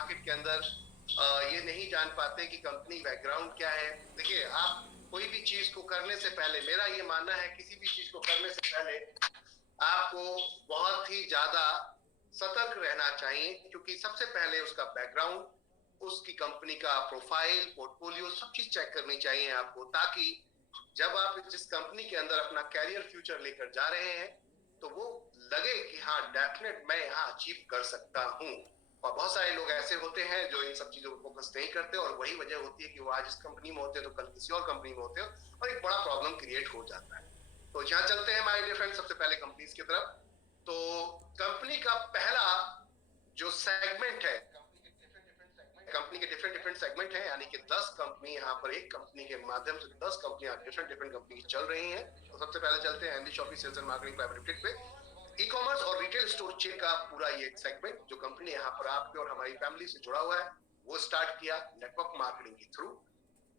Market के अंदर ये नहीं जान पाते कि कंपनी बैकग्राउंड क्या है। देखिए, आप कोई भी चीज को करने से पहले, मेरा ये मानना है, किसी भी चीज को करने से पहले आपको बहुत ही ज्यादा सतर्क रहना चाहिए, क्योंकि सबसे पहले उसका बैकग्राउंड, उसकी कंपनी का प्रोफाइल, पोर्टफोलियो, सब चीज चेक करनी चाहिए आपको, ताकि जब आप जिस कंपनी के अंदर अपना कैरियर फ्यूचर लेकर जा रहे हैं तो वो लगे कि हाँ डेफिनेट मैं यहाँ अचीव कर सकता हूँ। और बहुत सारे लोग ऐसे होते हैं जो इन सब चीजों पर फोकस नहीं करते, और वही वजह होती है कि वो आज इस कंपनी में होते हैं तो कल किसी और कंपनी में होते हैं, और एक बड़ा प्रॉब्लम क्रिएट हो जाता है। तो यहाँ चलते हैं माय डियर फ्रेंड सबसे पहले कंपनीज की तरफ। तो कंपनी का पहला जो सेगमेंट है, कंपनी के डिफरेंट डिफरेंट सेगमेंट है, यानी कि 10 कंपनी, यहाँ पर एक कंपनी के माध्यम से 10 कंपनियां डिफरेंट डिफरेंट कंपनी चल रही हैं। तो सबसे पहले चलते हैं MD Shoppy sales and marketing private limited पे। ई कॉमर्स और रिटेल स्टोर चेन का पूरा ये सेगमेंट, जो कंपनी यहाँ पर आपके और हमारी फैमिली से जुड़ा हुआ है, वो स्टार्ट किया नेटवर्क मार्केटिंग के थ्रू।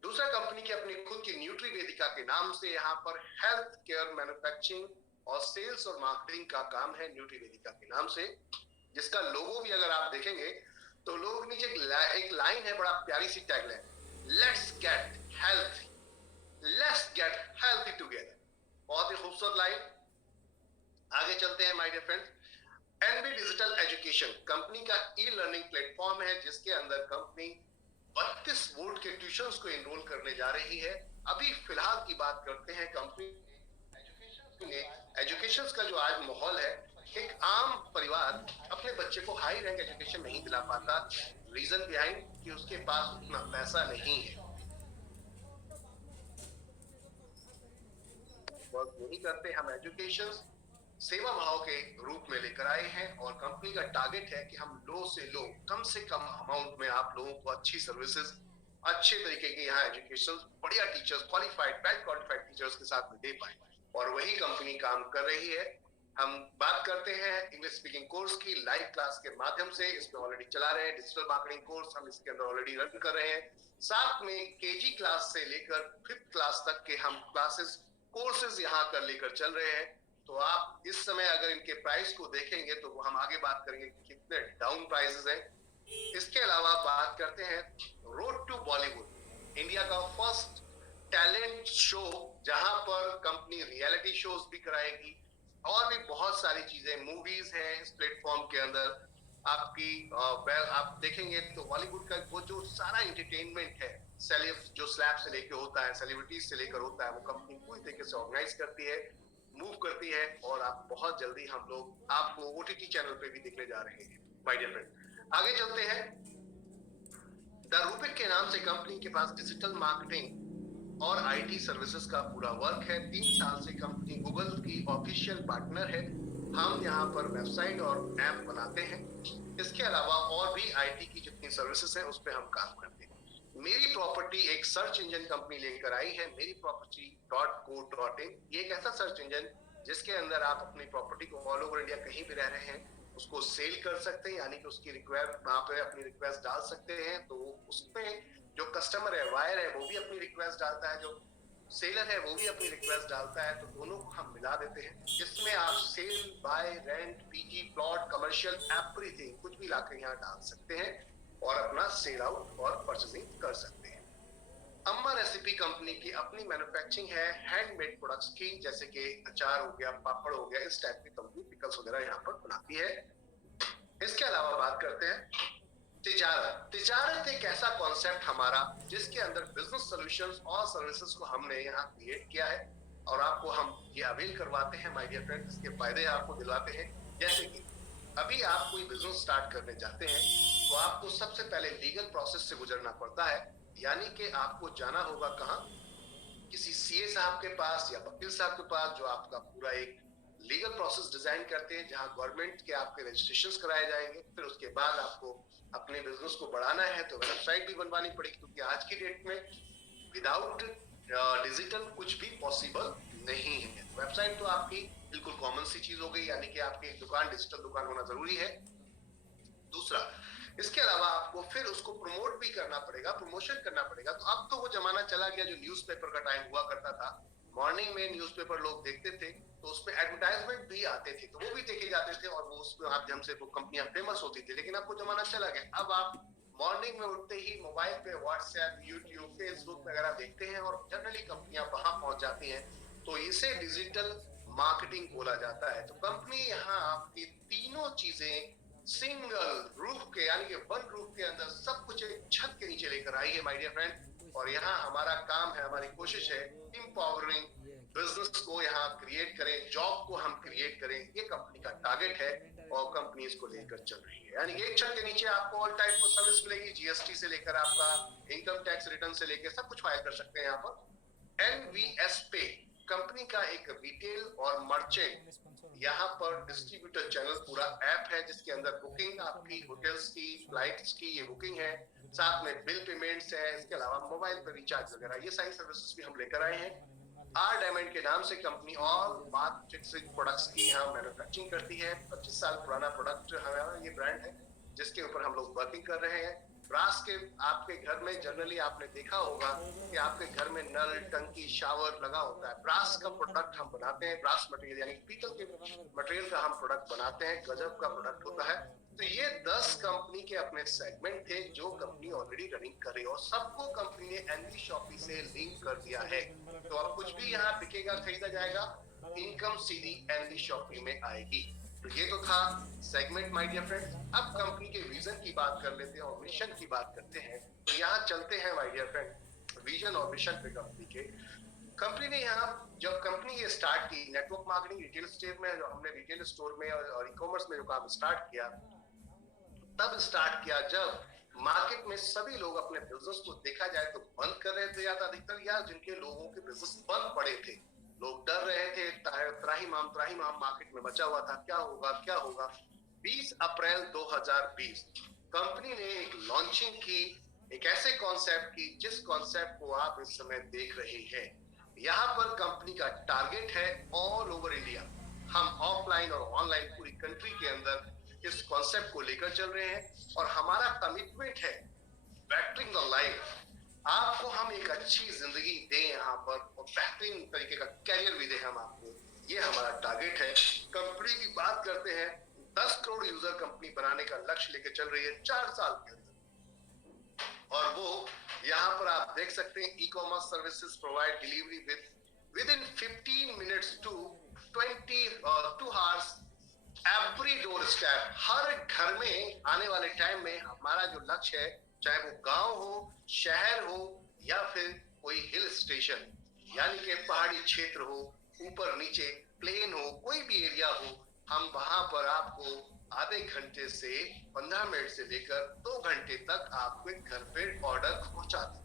दूसरा, कंपनी की अपनी खुद की न्यूट्री वेदिका के नाम से यहाँ पर हेल्थ केयर मैन्युफैक्चरिंग और सेल्स और मार्केटिंग का काम है न्यूट्री वेदिका के नाम से, जिसका लोगो भी अगर आप देखेंगे तो लोग नीचे एक लाइन है, बड़ा प्यारी सी tagline, let's get healthy, let's get healthy together. बहुत ही खूबसूरत लाइन। आगे चलते हैं my dear friends. NB digital education company का ई लर्निंग प्लेटफॉर्म है, जिसके अंदर कंपनी 32 वोल्ट के ट्यूशंस को एनरोल करने जा रही है। अभी फिलहाल की बात करते हैं, कंपनी एजुकेशन का जो आज माहौल है, एक आम परिवार अपने बच्चे को हाई रैंक एजुकेशन नहीं दिला पाता। रीजन बिहाइंड कि उसके पास उतना पैसा नहीं है। वर्क नहीं करते, हम एजुकेशन सेवा भाव के रूप में लेकर आए हैं, और कंपनी का टारगेट है कि हम लो से लो, कम से कम अमाउंट में आप लोगों को अच्छी सर्विसेज, अच्छे तरीके के यहाँ एजुकेशन, बढ़िया teachers, qualified well qualified teachers के साथ में दे पाए, और वही कंपनी काम कर रही है। हम बात करते हैं इंग्लिश स्पीकिंग कोर्स की, लाइव क्लास के माध्यम से इसमें ऑलरेडी चला रहे हैं। डिजिटल मार्केटिंग कोर्स हम इसके अंदर ऑलरेडी रन कर रहे हैं। साथ में केजी क्लास से लेकर 5th क्लास तक के हम क्लासेस, कोर्सेज यहाँ कर लेकर चल रहे हैं। तो आप इस समय अगर इनके प्राइस को देखेंगे तो हम आगे बात करेंगे कि कितने डाउन प्राइसेस हैं। इसके अलावा बात करते हैं रोड टू बॉलीवुड, इंडिया का फर्स्ट टैलेंट शो, जहां पर कंपनी रियलिटी शोज भी कराएगी, और भी बहुत सारी चीजें, मूवीज हैं इस प्लेटफॉर्म के अंदर आपकी। आप देखेंगे तो बॉलीवुड का वो जो सारा एंटरटेनमेंट है, सेलिब्स जो स्लैब से लेकर होता है, सेलिब्रिटीज से लेकर होता है, वो कंपनी पूरी तरीके से ऑर्गेनाइज करती है, मूव करती है, और आप बहुत जल्दी हम लोग आपको ओटीटी चैनल पे भी दिखने जा रहे हैं माय डियर फ्रेंड। आगे चलते हैं। द रूपिक के नाम से कंपनी के पास डिजिटल मार्केटिंग और आईटी सर्विसेज का पूरा वर्क है। 3 साल से कंपनी गूगल की ऑफिशियल पार्टनर है। हम यहाँ पर वेबसाइट और ऐप बनाते हैं। इसके अलावा और भी आईटी की जितनी सर्विसेज हैं उस पर हम काम करते हैं। मेरी प्रॉपर्टी एक सर्च इंजन कंपनी लेकर आई है, मेरी प्रॉपर्टी .co.in। ये एक ऐसा सर्च इंजन जिसके अंदर आप अपनी प्रॉपर्टी को ऑल ओवर इंडिया कहीं भी रह रहे हैं उसको सेल कर सकते हैं, यानी कि उसकी रिक्वेस्ट वहां पे अपनी रिक्वेस्ट डाल सकते हैं। तो उसमें जो कस्टमर है, वायर है, वो भी अपनी रिक्वेस्ट डालता है, जो सेलर है वो भी अपनी रिक्वेस्ट डालता है, तो दोनों को हम मिला देते हैं। इसमें आप sale, buy, rent, PG, plot, commercial, everything कुछ भी लाकर यहाँ डाल सकते हैं और अपना सेल आउट और परचेसिंग कर सकते हैं। अम्मा रेसिपी कंपनी की अपनी मैन्युफैक्चरिंग है हैंडमेड प्रोडक्ट्स की, जैसे कि अचार हो गया, पापड़ हो गया, इस टाइप की कंपनी पिकल्स वगैरह यहाँ पर बनाती है। इसके अलावा बात करते हैं तिजारत। तिजारत एक ऐसा कॉन्सेप्ट हमारा जिसके अंदर बिजनेस सॉल्यूशंस और सर्विसेज को हमने यहाँ क्रिएट किया है, और आपको हम ये अवेल करवाते हैं माय डियर फ्रेंड्स, इसके फायदे आपको दिलवाते हैं। जैसे कि अभी आप कोई बिजनेस स्टार्ट करने जाते हैं तो आपको सबसे पहले लीगल प्रोसेस से गुजरना पड़ता है, यानी कि आपको जाना होगा कहाँ, किसी सीए साहब के पास या वकील साहब के पास, जो आपका पूरा एक लीगल प्रोसेस डिजाइन करते हैं, जहां गवर्नमेंट के आपके रजिस्ट्रेशंस कराए जाएंगे। फिर उसके बाद आपको अपने बिजनेस को बढ़ाना है तो वेबसाइट भी बनवानी पड़ेगी, क्योंकि आज की डेट में विदाउट डिजिटल कुछ भी पॉसिबल नहीं है। वेबसाइट तो आपकी बिल्कुल कॉमन सी चीज हो गई, यानी कि आपकी एक दुकान, डिजिटल दुकान होना जरूरी है। दूसरा, इसके अलावा आपको फिर उसको प्रमोट भी करना पड़ेगा, प्रमोशन करना पड़ेगा। तो अब तो वो जमाना चला गया जो न्यूज़पेपर का टाइम हुआ करता था। मॉर्निंग में न्यूज़पेपर लोग देखते थे तो उसमें एडवर्टाइजमेंट भी आते थे, तो वो भी देखे जाते थे, और वो उसके माध्यम से वो कंपनियां फेमस होती थी। लेकिन अब वो जमाना चला गया, अब आप मॉर्निंग में उठते ही मोबाइल पे व्हाट्सएप, यूट्यूब, फेसबुक वगैरह देखते हैं और जनरली कंपनियां वहां पहुंच जाती हैं। तो इसे डिजिटल मार्केटिंग बोला जाता है। तो कंपनी यहाँ आपकी तीनों चीजें सिंगल रूफ के यानी कि वन रूफ के अंदर सब कुछ एक छत के नीचे लेकर आई है माय डियर फ्रेंड। और यहाँ हमारा काम है, हमारी कोशिश है एम्पावरिंग बिजनेस को यहाँ क्रिएट करें, जॉब को हम क्रिएट करें, ये कंपनी का टारगेट है और कंपनी इसको लेकर चल रही है। यानी एक छत के नीचे आपको ऑल टाइप ऑफ सर्विस मिलेगी, जीएसटी से लेकर आपका इनकम टैक्स रिटर्न से लेकर सब कुछ फाइल कर सकते हैं यहाँ पर। एनवीएस पे कंपनी का एक रिटेल और मर्चेंट यहाँ पर डिस्ट्रीब्यूटर चैनल पूरा ऐप है जिसके अंदर बुकिंग आपकी होटल्स की, फ्लाइट्स की ये बुकिंग है, साथ में बिल पेमेंट्स है, इसके अलावा मोबाइल पर रिचार्ज वगैरह ये सारी सर्विसेज भी हम लेकर आए हैं। आर डायमंड के नाम से कंपनी ऑल बाथ प्रोडक्ट्स की यहाँ मैन्युफैक्चरिंग करती है। 25 साल पुराना प्रोडक्ट हमारा ये ब्रांड है जिसके ऊपर हम लोग वर्किंग कर रहे हैं। ब्रास के आपके घर में जनरली आपने देखा होगा कि आपके घर में नल, टंकी, शावर लगा होता है। ब्रास का प्रोडक्ट हम बनाते हैं, ब्रास मटेरियल यानी पीतल के मटेरियल का हम प्रोडक्ट बनाते हैं, गजब का प्रोडक्ट होता है। तो ये 10 कंपनी के अपने सेगमेंट थे जो कंपनी ऑलरेडी रनिंग कर रही है और सबको कंपनी ने एनवी शॉपी से लिंक कर दिया है। तो अब कुछ भी यहाँ बिकेगा, खरीदा जाएगा, इनकम सीधी एनवी शॉपी में आएगी। तो ये तो था सेगमेंट माय डियर फ्रेंड्स। अब कंपनी के विजन की बात कर लेते हैं और मिशन की बात करते हैं। तो यहाँ चलते हैं माय डियर फ्रेंड विजन और मिशन पे कंपनी के। कंपनी ने यहाँ जब कंपनी ये स्टार्ट की नेटवर्क मार्केटिंग रिटेल स्टेट में, जो हमने रिटेल स्टोर में और ई कॉमर्स में जो काम स्टार्ट किया, तब स्टार्ट किया जब मार्केट में सभी लोग अपने बिजनेस को देखा जाए तो बंद कर रहे थे, या तो अधिकतर या जिनके लोगों के बिजनेस बंद पड़े थे, लोग डर रहे थे, त्राहिमाम मार्केट में मचा हुआ था, क्या होगा क्या होगा। 20 अप्रैल 2020 कंपनी ने एक लॉन्चिंग की, एक ऐसे कॉन्सेप्ट की जिस कॉन्सेप्ट को आप इस समय देख रहे हैं। यहाँ पर कंपनी का टारगेट है ऑल ओवर इंडिया, हम ऑफलाइन और ऑनलाइन पूरी कंट्री के अंदर इस कॉन्सेप्ट को लेकर चल रहे हैं और हमारा कमिटमेंट है बेटरिंग द लाइफ, आपको हम एक अच्छी जिंदगी दें यहाँ पर और बेहतरीन तरीके का कैरियर भी दें हम आपको, ये हमारा टारगेट है। कंपनी की बात करते हैं, 10 करोड़ यूजर कंपनी बनाने का लक्ष्य लेकर चल रही है 4 साल के अंदर। और वो यहाँ पर आप देख सकते हैं e commerce services provide delivery within 15 minutes to 22 hours every doorstep. हर घर में आने वाले टाइम में हमारा जो लक्ष्य है, चाहे वो गांव हो, शहर हो या फिर कोई हिल स्टेशन यानी कि पहाड़ी क्षेत्र हो, ऊपर नीचे प्लेन हो, कोई भी एरिया हो, हम वहां पर आपको आधे घंटे से 15 मिनट से लेकर 2 घंटे तक आपके घर पे ऑर्डर पहुंचा दें।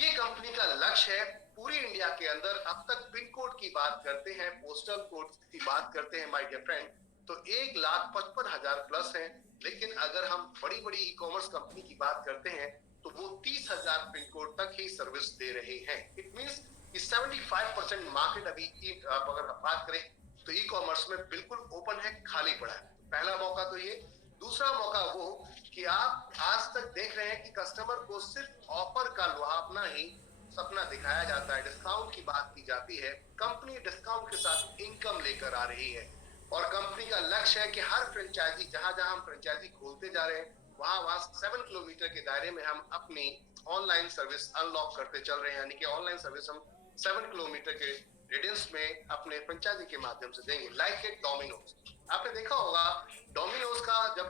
ये कंपनी का लक्ष्य है। पूरी इंडिया के अंदर अब तक पिन कोड की बात करते हैं, पोस्टल कोड की बात करते हैं माय डियर फ्रेंड, तो 1,55,000 प्लस है। लेकिन अगर हम बड़ी बड़ी ई कॉमर्स कंपनी की बात करते हैं तो वो 30,000 पिन कोड तक ही सर्विस दे रहे हैं। इट मींस कि 75% मार्केट अभी अगर बात करें तो ई कॉमर्स में बिल्कुल ओपन है, खाली पड़ा है। पहला मौका तो ये। दूसरा मौका वो कि आप आज तक देख रहे हैं कि कस्टमर को सिर्फ ऑफर का लुभावना ही सपना दिखाया जाता है, डिस्काउंट की बात की जाती है। कंपनी डिस्काउंट के साथ इनकम लेकर आ रही है और कंपनी का लक्ष्य है कि हर फ्रेंचाइजी, जहां जहां हम फ्रेंचाइजी खोलते जा रहे हैं, वहां वहां 7 किलोमीटर के दायरे में हम अपनी ऑनलाइन सर्विस अनलॉक करते चल रहे हैं। यानी कि ऑनलाइन सर्विस हम 7 किलोमीटर के रेडियस में अपने फ्रेंचाइजी के माध्यम से देंगे। लाइक ए डोमिनोज, आपने देखा होगा डोमिनोज का जब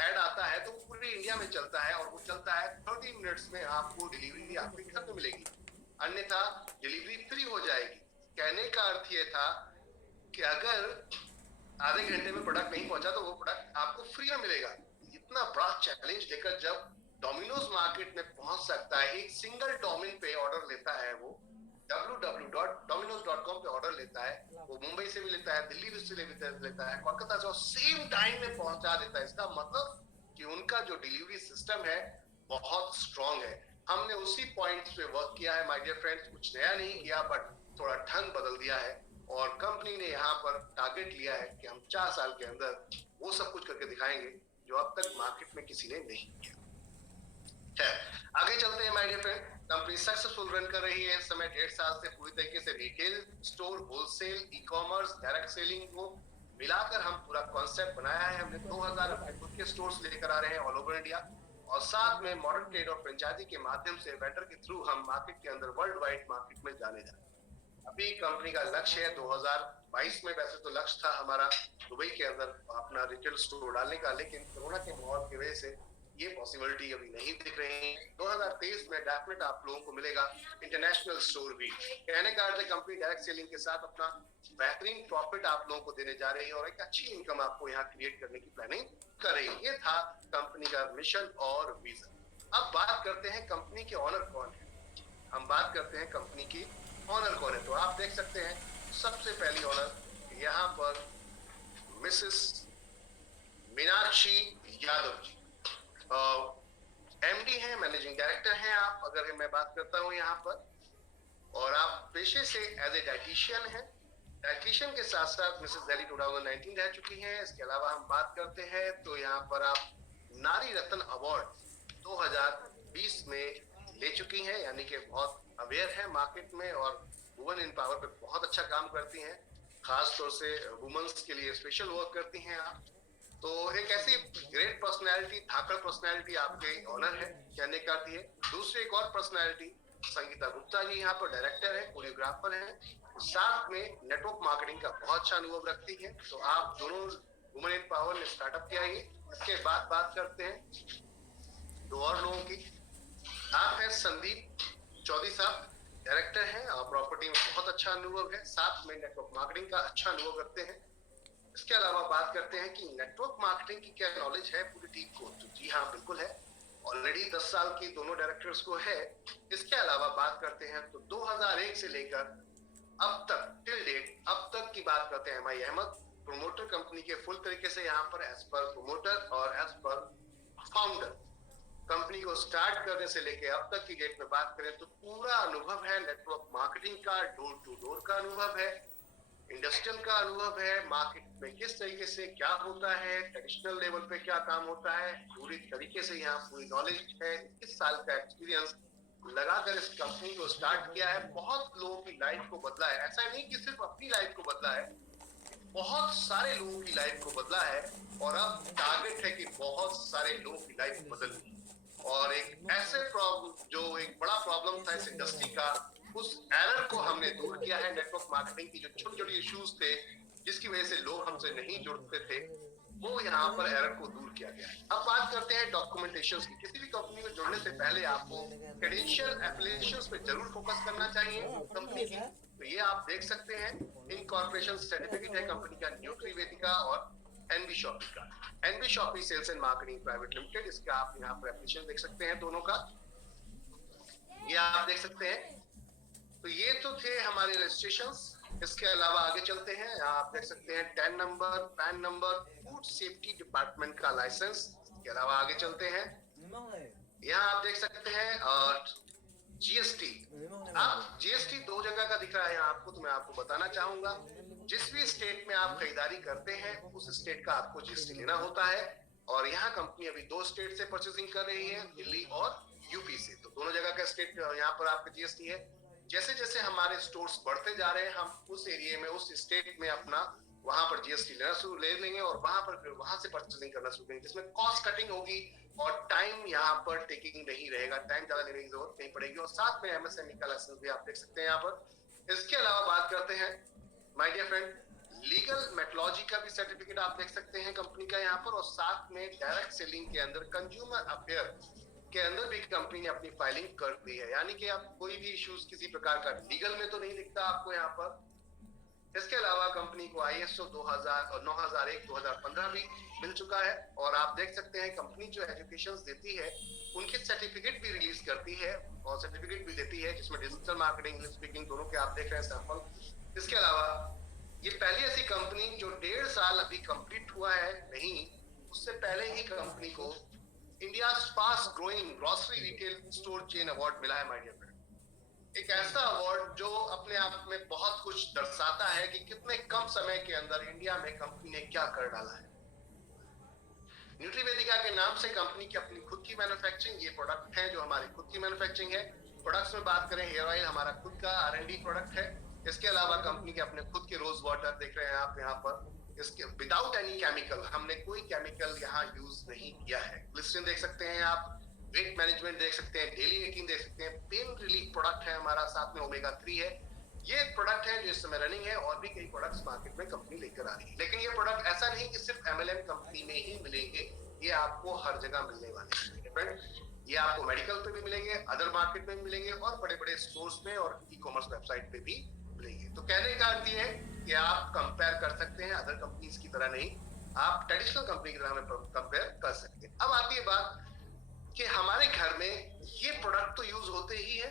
एड आता है तो पूरी इंडिया में चलता है और वो चलता है 30 मिनट्स में आपको डिलीवरी आपके घर पे मिलेगी, अन्यथा डिलीवरी फ्री हो जाएगी। कहने का अर्थ ये था कि अगर आधे घंटे में प्रोडक्ट नहीं पहुंचा तो वो प्रोडक्ट आपको फ्री में मिलेगा। इतना बड़ा चैलेंज लेकर जब डोमिनोज मार्केट में पहुंच सकता है, एक सिंगल डोमेन पे ऑर्डर लेता है, वो www.dominos.com पे ऑर्डर लेता है, वो मुंबई से भी लेता है, दिल्ली से लेता है, कोलकाता से, और सेम टाइम में पहुंचा देता है। इसका मतलब कि उनका जो डिलीवरी सिस्टम है बहुत स्ट्रॉन्ग है। हमने उसी पॉइंट्स पे वर्क किया है माय डियर फ्रेंड्स, कुछ नया नहीं किया बट थोड़ा ढंग बदल दिया है और कंपनी ने यहाँ पर टारगेट लिया है कि हम 4 साल के अंदर वो सब कुछ करके दिखाएंगे जो अब तक मार्केट में किसी ने नहीं किया। आगे चलते हैं my dear friend. Company successful run कर रही है इस समय 1.5 साल से पूरी तरीके से retail store, wholesale, e commerce, direct selling को मिलाकर हम पूरा कॉन्सेप्ट बनाया है। हमने 2000 अपने खुद के स्टोर्स लेकर आ रहे हैं ऑल ओवर इंडिया और साथ में मॉडर्न ट्रेड और फ्रेंचाइजी के माध्यम से वेंडर के थ्रू हम मार्केट के अंदर वर्ल्ड वाइड मार्केट में जाने जा रहे हैं। अभी कंपनी का लक्ष्य है 2022 में, वैसे तो लक्ष्य था हमारा दुबई के अंदर अपना रिटेल स्टोर डालने का, लेकिन कोरोना के माहौल की वजह से ये पॉसिबिलिटी अभी नहीं दिख रही है। 2023 में डेफिनेट आप लोगों को मिलेगा इंटरनेशनल स्टोर भी। कहने का अर्थ है कंपनी डायरेक्ट सेलिंग के साथ अपना बेहतरीन प्रॉफिट आप लोगों को देने जा रही है और एक अच्छी इनकम आपको यहाँ क्रिएट करने की प्लानिंग कर रही है। ये था कंपनी का मिशन और विजन। अब बात करते हैं कंपनी के ऑनर कौन है। हम बात करते हैं कंपनी की ऑनर कौन है। तो आप देख सकते हैं सबसे पहली ऑनर यहाँ पर मिसेस मीनाक्षी यादव जी, एमडी हैं, मैनेजिंग डायरेक्टर हैं आप, अगर मैं बात करता हूं यहाँ पर। और आप पेशे से एज ए डाइटिशियन हैं। डाइटिशियन के साथ साथ मिसेस दिल्ली 2019 रह चुकी हैं। इसके अलावा हम बात करते हैं तो यहाँ पर आप नारी रत्न अवार्ड 2020 में ले चुकी हैं, यानी कि बहुत अवेयर है मार्केट में और वुमेन इन पावर पे बहुत अच्छा काम करती हैं। खास तौर से वुमेन्स के लिए स्पेशल वर्क करती हैं आप। तो एक ऐसी ग्रेट पर्सनैलिटी, धाकड़ पर्सनैलिटी आपके ऑनर है, कहने का अर्थ ये। दूसरी एक और पर्सनैलिटी संगीता गुप्ता जी यहाँ पर डायरेक्टर है, कोरियोग्राफर है, साथ में नेटवर्क मार्केटिंग का बहुत अच्छा अनुभव रखती है। तो आप दोनों वुमेन इन पावर ने स्टार्टअप किया है। इसके बाद बात करते हैं दो और लोगों की। आप है संदीप चौधरी साहब, डायरेक्टर हैं और प्रॉपर्टी में बहुत अच्छा अनुभव है, साथ में नेटवर्क मार्केटिंग का अच्छा अनुभव रखते हैं। इसके अलावा बात करते हैं कि नेटवर्क मार्केटिंग की क्या नॉलेज है पूरी टीम को। तो जी हाँ, बिल्कुल है, ऑलरेडी 10 साल की दोनों डायरेक्टर्स को है। इसके अलावा बात करते हैं तो 2001 से लेकर अब तक टिल डेट, अब तक की बात करते हैं एमआई अहमद, प्रोमोटर कंपनी के फुल तरीके से यहाँ पर एज पर प्रोमोटर और एज पर फाउंडर कंपनी को स्टार्ट करने से लेके अब तक की डेट में बात करें तो पूरा अनुभव है नेटवर्क मार्केटिंग का, डोर टू डोर का अनुभव है, इंडस्ट्रियल का अनुभव है, मार्केट में किस तरीके से क्या होता है, ट्रेडिशनल लेवल पे क्या काम होता है, पूरी तरीके से यहाँ पूरी नॉलेज है। 21 साल का एक्सपीरियंस लगाकर इस कंपनी को स्टार्ट किया है। बहुत लोगों की लाइफ को बदला है। ऐसा नहीं कि सिर्फ अपनी लाइफ को बदला है, बहुत सारे लोगों की लाइफ को बदला है और अब टारगेट है कि बहुत सारे लोगों की लाइफ बदलनी। और एक ऐसे प्रॉब्लम जो एक बड़ा प्रॉब्लम था इस इंडस्ट्री का, उस एरर को हमने दूर किया है। नेटवर्क मार्केटिंग की जो छोटे छोटे इश्यूज थे जिसकी वजह से लोग हमसे नहीं जुड़ते थे, वो यहाँ पर एरर को दूर किया गया है। अब बात करते हैं डॉक्यूमेंटेशन की। किसी भी कंपनी में जुड़ने से पहले आपको क्रेडेंशियल एफिलिएशंस पे जरूर फोकस करना चाहिए कंपनी की। तो ये आप देख सकते हैं, इनकॉर्पोरेशन सर्टिफिकेट है कंपनी का न्यूट्री वेदिका और एनबी शॉपी का। NB Shoppy sales and marketing private limited, इसका आप यहाँ पर एप्लीकेशन देख सकते हैं दोनों का, ये आप देख सकते हैं। तो ये तो थे हमारे रजिस्ट्रेशंस। इसके अलावा आगे चलते हैं, यहाँ आप देख सकते हैं 10 number, pan number, food safety department का लाइसेंस। इसके अलावा आगे चलते हैं, यहाँ आप देख सकते हैं और जीएसटी। आप जीएसटी 2 जगह का दिख रहा है यहाँ आपको, तो मैं आपको बताना चाहूंगा जिस भी स्टेट में आप खरीदारी करते हैं उस स्टेट का आपको जीएसटी लेना होता है। और यहाँ कंपनी अभी 2 स्टेट से परचेसिंग कर रही है, दिल्ली और यूपी से। तो दोनों जगह का स्टेट यहाँ पर आपका जीएसटी है। जैसे जैसे हमारे स्टोर्स बढ़ते जा रहे हैं, हम उस एरिया में, उस स्टेट में अपना वहां पर जीएसटी लेना शुरू ले लेंगे और वहां पर फिर वहां से परचेसिंग करना शुरू करेंगे, जिसमें कॉस्ट कटिंग होगी और टाइम यहाँ पर टेकिंग नहीं रहेगा, टाइम ज्यादा लेने की जरूरत नहीं पड़ेगी। और साथ में एमएसएमई का लाइसेंस भी आप देख सकते हैं यहाँ पर। इसके अलावा बात करते हैं my dear friend, legal metrology का भी सर्टिफिकेट आप देख सकते हैं कंपनी का यहाँ पर। और साथ में डायरेक्ट सेलिंग के अंदर कंज्यूमर अफेयर के अंदर भी कंपनी ने अपनी फाइलिंग कर दी है, यानी कि आप कोई भी इश्यूज किसी प्रकार का लीगल में तो नहीं दिखता आपको यहाँ पर। इसके अलावा कंपनी को आईएसओ 9001-2015 भी मिल चुका है। और आप देख सकते हैं कंपनी जो एजुकेशन देती है उनके सर्टिफिकेट भी रिलीज करती है और सर्टिफिकेट भी देती है जिसमें डिजिटल मार्केटिंग, इंग्लिश स्पीकिंग दोनों के आप देख रहे हैं सैंपल। इसके अलावा ये पहली ऐसी कंपनी जो 1.5 साल अभी कंप्लीट हुआ है नहीं, उससे पहले ही कंपनी को India fast growing grocery retail store chain award मिला है माय डियर फ्रेंड। एक ऐसा अवार्ड जो अपने आप में बहुत कुछ दर्शाता है कि कितने कम समय के अंदर इंडिया में कंपनी ने क्या कर डाला है। न्यूट्री वेदिका के नाम से कंपनी की अपनी खुद की मैन्युफैक्चरिंग, ये प्रोडक्ट है जो हमारी खुद की मैन्युफैक्चरिंग है। प्रोडक्ट्स में बात करें, हेयर ऑयल हमारा खुद का R&D प्रोडक्ट है। इसके अलावा कंपनी के अपने खुद के रोज वाटर देख रहे हैं आप यहाँ पर, इसके विदाउट एनी केमिकल, हमने कोई केमिकल यहाँ यूज नहीं किया है। ग्लिसरीन देख सकते हैं आप, वेट मैनेजमेंट देख सकते हैं, डेली ईटिंग देख सकते हैं, पेन रिलीफ प्रोडक्ट है हमारा, साथ में ओमेगा 3 है। ये प्रोडक्ट है जो इस समय रनिंग है, और भी कई प्रोडक्ट्स मार्केट में कंपनी लेकर आ रही है। लेकिन ये प्रोडक्ट ऐसा नहीं कि सिर्फ एमएलएम कंपनी में ही मिलेंगे, ये आपको हर जगह मिलने वाले हैं फ्रेंड। ये आपको मेडिकल पे भी मिलेंगे, अदर मार्केट में भी मिलेंगे, और बड़े बड़े स्टोर्स में और ई कॉमर्स वेबसाइट पे भी मिलेंगे। तो कहने का अर्थ ये है कि आप कंपेयर कर सकते हैं, अदर कंपनीज की तरह नहीं, आप ट्रेडिशनल कंपनी की तरह कंपेयर कर सकते हैं। अब आती है बात कि हमारे घर में ये प्रोडक्ट तो यूज होते ही है।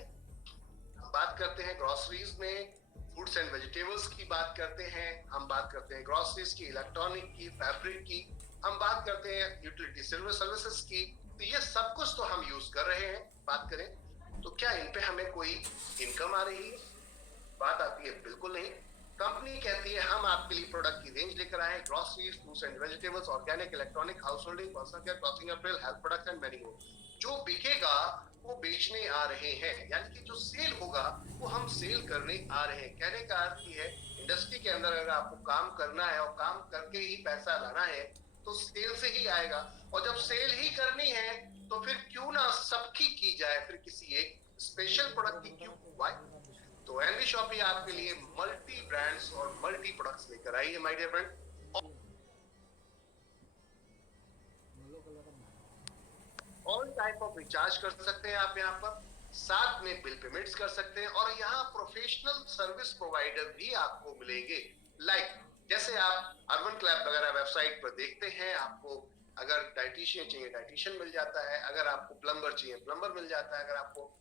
हम बात करते हैं ग्रोसरीज में, फ्रूट्स एंड वेजिटेबल्स की बात करते हैं, हम बात करते हैं ग्रोसरीज की, इलेक्ट्रॉनिक की, फैब्रिक की, हम बात करते हैं यूटिलिटी सर्विसेज की। तो ये सब कुछ तो हम यूज कर रहे हैं। बात करें तो क्या इन पे हमें कोई इनकम आ रही है? बात आती है बिल्कुल नहीं। कंपनी कहती है हम आपके लिए प्रोडक्ट की रेंज लेकर आए हैं, groceries, fruits and vegetables, organic, electronic, house holding, personal care, clothing appeal, health products and many more. जो बिकेगा वो बेचने आ रहे हैं, यानी कि जो सेल होगा वो हम सेल करने आ रहे हैं। कहने का अर्थ ये है, इंडस्ट्री के अंदर अगर आपको काम करना है और काम करके ही पैसा लाना है तो सेल से ही आएगा। और जब सेल ही करनी है तो फिर क्यों ना सबकी की जाए, फिर किसी एक स्पेशल प्रोडक्ट की क्यों? वाई? तो एनवी शॉपी आपके लिए मल्टी ब्रांड्स और मल्टी प्रोडक्ट्स लेकर आई है my dear friend. All type of recharge कर सकते हैं आप यहाँ पर, साथ में बिल पेमेंट्स कर सकते हैं, और यहाँ प्रोफेशनल सर्विस प्रोवाइडर भी आपको मिलेंगे। लाइक जैसे आप अर्बन क्लैब वगैरह वेबसाइट पर देखते हैं, आपको अगर डाइटिशियन चाहिए डाइटिशियन मिल जाता है, अगर आपको प्लम्बर चाहिए प्लम्बर मिल जाता है, अगर आपको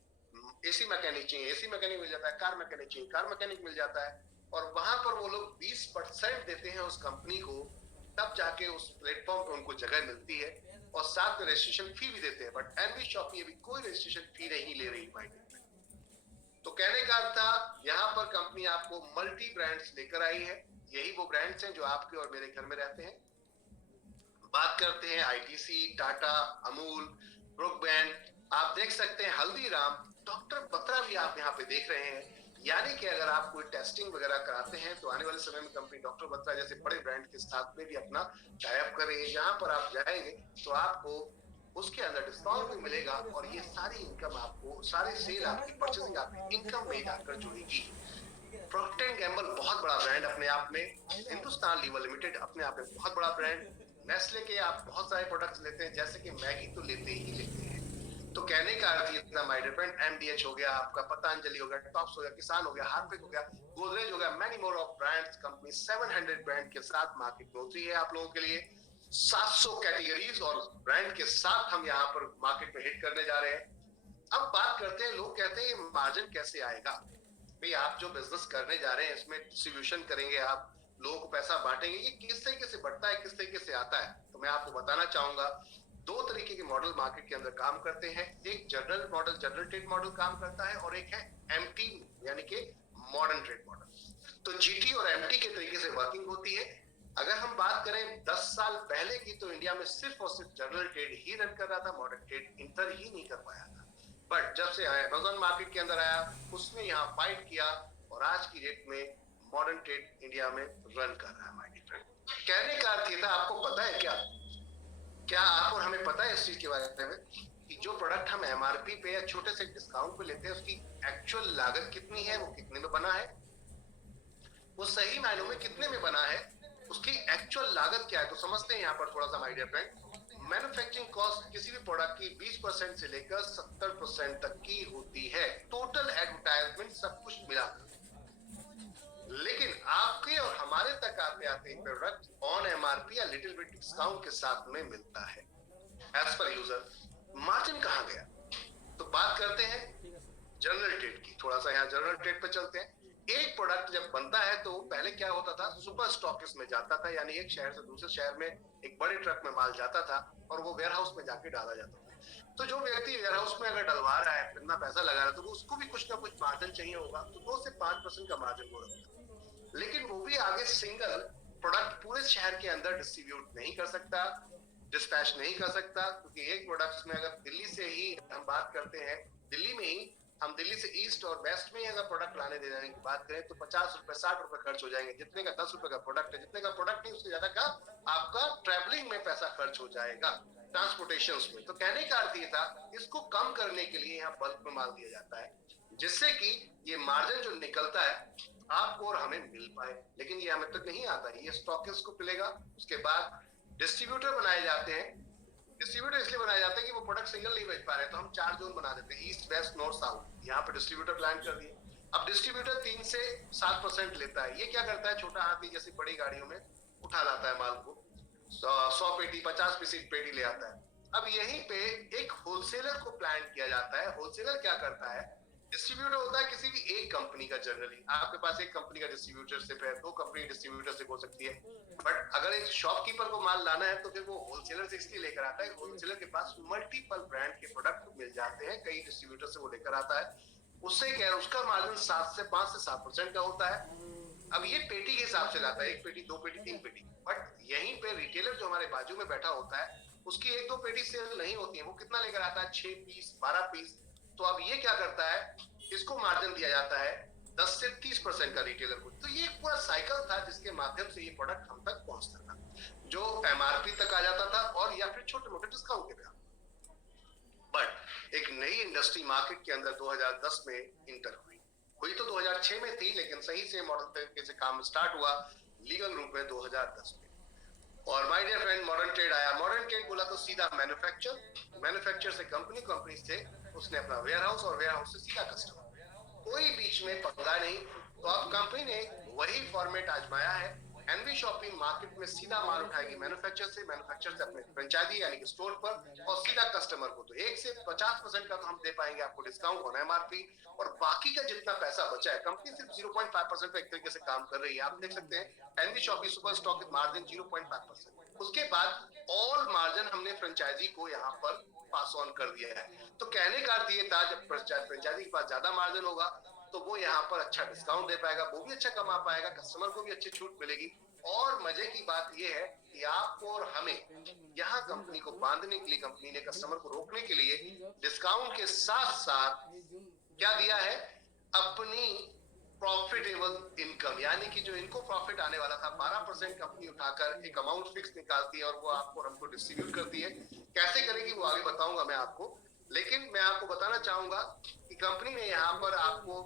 एसी मैकेनिक चाहिए एसी मैकेनिक मिल जाता है, कार मैकेनिक चाहिए कार मैकेनिक मिल जाता है। और वहां पर वो लोग 20% देते हैं उस कंपनी को, तब जाके उस प्लेटफॉर्म पे उनको जगह मिलती है, और साथ में रजिस्ट्रेशन फी भी देते हैं। बट एनवी शॉपी अभी कोई रजिस्ट्रेशन फी नहीं ले रही भाई। तो कहने का अर्थ था, यहाँ पर कंपनी आपको मल्टी ब्रांड्स लेकर आई है। यही वो ब्रांड्स हैं जो आपके और मेरे घर में रहते हैं। बात करते हैं आईटीसी, टाटा, अमूल, ब्रुकबैंड, आप देख सकते हैं हल्दीराम, डॉक्टर बत्रा भी आप यहाँ पे देख रहे हैं। यानी कि अगर आप कोई टेस्टिंग वगैरह कराते हैं तो आने वाले समय में कंपनी डॉक्टर बत्रा जैसे बड़े ब्रांड के साथ में भी अपना टाई अप करेगी। जहां पर आप जाएंगे तो आपको उसके अंदर डिस्काउंट भी मिलेगा, और ये सारी इनकम आपको, सारी सेल आपकी, परचेसिंग आपकी इनकम में जाकर जुड़ेगी। प्रोक्टर एंड गैम्बल बहुत बड़ा ब्रांड अपने आप में, हिंदुस्तान लीवर लिमिटेड अपने आप में बहुत बड़ा ब्रांड, नेस्ले के आप बहुत सारे प्रोडक्ट्स लेते हैं, जैसे कि मैगी तो लेते ही लेते हैं। तो कहने का अर्थ ये था माय डियर फ्रेंड, एमडीएच हो गया आपका, पतंजलि हो गया, टॉप्स हो गया, किसान हो गया, हार्पिक हो गया, गोदरेज हो गया, many more of brands. Company 700 brand के साथ मार्केट में उतरी है आप लोगों के लिए। 700 कैटेगरीज और ब्रांड के साथ हम यहाँ पर मार्केट में हिट करने जा रहे हैं। अब बात करते हैं, लोग कहते हैं ये मार्जिन कैसे आएगा? भाई आप जो बिजनेस करने जा रहे हैं इसमें डिस्ट्रीब्यूशन करेंगे, आप लोगों को पैसा बांटेंगे, ये किस तरीके से बढ़ता है, किस तरीके से आता है? तो मैं आपको बताना चाहूंगा, दो तरीके के मॉडल मार्केट के अंदर काम करते हैं। एक general model, general trade model काम करता है, और एक है एमटी यानी कि मॉडर्न ट्रेड मॉडल। तो जीटी और एमटी के तरीके से वर्किंग होती है। अगर हम बात करें 10 साल पहले की, तो इंडिया में सिर्फ और सिर्फ जनरल ट्रेड ही रन कर रहा था, मॉडर्न ट्रेड इंटर ही नहीं कर पाया था। बट जब से अमेज़न मार्केट के अंदर आया, उसने यहाँ फाइट किया, और आज की डेट में मॉडर्न ट्रेड इंडिया में रन कर रहा है माय डियर फ्रेंड। कहने का अर्थ ये था, आपको पता है क्या, क्या आप और हमें पता है इस चीज के बारे में कि जो प्रोडक्ट हम एमआरपी पे या छोटे से डिस्काउंट पे लेते हैं, उसकी एक्चुअल लागत कितनी है, वो कितने में बना है, वो सही मायनों में कितने में बना है, उसकी एक्चुअल लागत क्या है? तो समझते हैं यहाँ पर थोड़ा सा my dear friend. Manufacturing cost किसी भी प्रोडक्ट की 20% से लेकर 70% तक की होती है, टोटल एडवर्टाइजमेंट सब कुछ मिला। लेकिन आपके और हमारे तक आते आते प्रोडक्ट ऑन एमआरपी या लिटिल बिट डिस्काउंट के साथ में मिलता है एज पर यूजर। मार्जिन कहां गया? तो बात करते हैं जनरल ट्रेड की। थोड़ा सा यहाँ जनरल ट्रेड पे चलते हैं। एक प्रोडक्ट जब बनता है तो पहले क्या होता था, सुपर स्टॉकिस्ट में जाता था, यानी एक शहर से दूसरे शहर में एक बड़े ट्रक में माल जाता था, और वो वेयर हाउस में जाके डाला जाता था। तो जो व्यक्ति वेयर हाउस में अगर डलवा रहा है, इतना पैसा लगा रहा है, तो उसको भी कुछ ना कुछ मार्जिन चाहिए होगा, तो 2 से 5% का मार्जिन वो रखता है। लेकिन वो भी आगे सिंगल प्रोडक्ट पूरे शहर के अंदर डिस्ट्रीब्यूट नहीं कर सकता, डिस्पैच नहीं कर सकता, क्योंकि एक प्रोडक्ट में अगर दिल्ली से ही हम बात करते हैं, दिल्ली में ही हम दिल्ली से ईस्ट और वेस्ट में ही अगर प्रोडक्ट लाने दे जाने की बात करें तो 50 रुपए 60 रुपए खर्च हो जाएंगे। जितने का 10 रुपए का प्रोडक्ट है, जितने का प्रोडक्ट नहीं उससे ज्यादा का आपका ट्रैवलिंग में पैसा खर्च हो जाएगा। ट्रांसपोर्टेशन में। तो कहने का अर्थ ये था, इसको कम करने के लिए यहाँ बल्क में माल दिया जाता है, जिससे कि ये मार्जिन जो निकलता है आपको और हमें मिल पाए। लेकिन ये हमें तक नहीं आता, ये स्टॉकिस्ट को मिलेगा। उसके बाद डिस्ट्रीब्यूटर बनाए जाते हैं। डिस्ट्रीब्यूटर इसलिए बनाए जाते हैं कि वो प्रोडक्ट सिंगल नहीं बेच पा रहे, तो हम 4 जोन बना देते हैं, ईस्ट वेस्ट नॉर्थ साउथ। यहाँ पे डिस्ट्रीब्यूटर प्लान कर दिए। अब डिस्ट्रीब्यूटर 3 से 7% लेता है। ये क्या करता है, छोटा हाथी जैसी बड़ी गाड़ियों में उठा लाता है माल को, 100 पेटी 50 पीसी पेटी ले आता है। अब यहीं पे एक होलसेलर को प्लान किया जाता है। होलसेलर क्या करता है, डिस्ट्रीब्यूटर होता है किसी भी एक कंपनी का। जनरली आपके पास एक कंपनी का डिस्ट्रीब्यूटरशिप है, 2 कंपनी डिस्ट्रीब्यूटरशिप हो सकती है। बट अगर एक शॉपकीपर को माल लाना है तो फिर वो होलसेलर से इसलिए लेकर आता है, होलसेलर के पास मल्टीपल ब्रांड के प्रोडक्ट मिल जाते हैं, कई डिस्ट्रीब्यूटर से वो लेकर आता है। उससे क्या है, उसका मार्जिन 5 से 7% का होता है। अब ये पेटी के हिसाब से लाता है, 1 पेटी 2 पेटी 3 पेटी। बट यहीं पे रिटेलर जो हमारे बाजू में बैठा होता है, उसकी 1-2 पेटी सेल नहीं होती है, वो कितना लेकर आता है, 6 पीस 12 पीस। तो अब ये क्या करता है, इसको मार्जिन दिया जाता है 10 से 30% का रिटेलर को। तो ये एक पूरा साइकिल था जिसके माध्यम से ये प्रोडक्ट हम तक पहुंचता था, जो एमआरपी तक आ जाता था और या फिर छोटे मोटे डिस्काउंट के। बट एक नई इंडस्ट्री मार्केट के अंदर 2010 में इंटर हुई तो 2006 में थी, लेकिन सही से मॉडल तरीके से काम स्टार्ट हुआ लीगल रूप में 2010 में। और my dear friend, modern trade आया। मॉडर्न ट्रेड बोला तो सीधा मैन्युफैक्चर से कंपनी से उसने अपना वेयरहाउस, और वेयरहाउस से सीधा कस्टमर, कोई बीच में पंगा नहीं। तो अब कंपनी ने वही फॉर्मेट आजमाया है। एनवी शॉपिंग मार्केट में सीधा माल उठाएगी मैन्युफैक्चर से अपने फ्रेंचाइजी यानी कि स्टोर पर, और सीधा कस्टमर को। तो 1 से 50% का तो हम दे पाएंगे आपको डिस्काउंट ऑन एमआरपी, और बाकी का जितना पैसा बचा है, कंपनी सिर्फ 0.5% पे एक तरीके से काम कर रही है। आप देख सकते हैं NV shopping super stock margin 0.5%। उसके बाद ऑल मार्जिन हमने फ्रेंचाइजी को यहाँ पर पास ऑन कर दिया है। तो कहने का अर्थ ये था, जब फ्रेंचाइजी के पास ज्यादा मार्जिन होगा तो वो यहाँ पर अच्छा डिस्काउंट दे पाएगा, वो भी अच्छा कमा पाएगा, कस्टमर को भी अच्छी छूट मिलेगी। और मजे की बात ये है कि आपको और हमें यहाँ कंपनी को बांधने के लिए, कंपनी ने कस्टमर को रोकने के लिए डिस्काउंट के साथ साथ क्या दिया है, अपनी प्रॉफिटेबल इनकम, यानी कि जो इनको प्रॉफिट आने वाला था 12% कंपनी उठाकर एक अमाउंट फिक्स निकालती है और वो आपको हमको डिस्ट्रीब्यूट करती है। कैसे करेगी वो आगे बताऊंगा मैं आपको, लेकिन मैं आपको बताना चाहूंगा कि कंपनी ने यहाँ पर आपको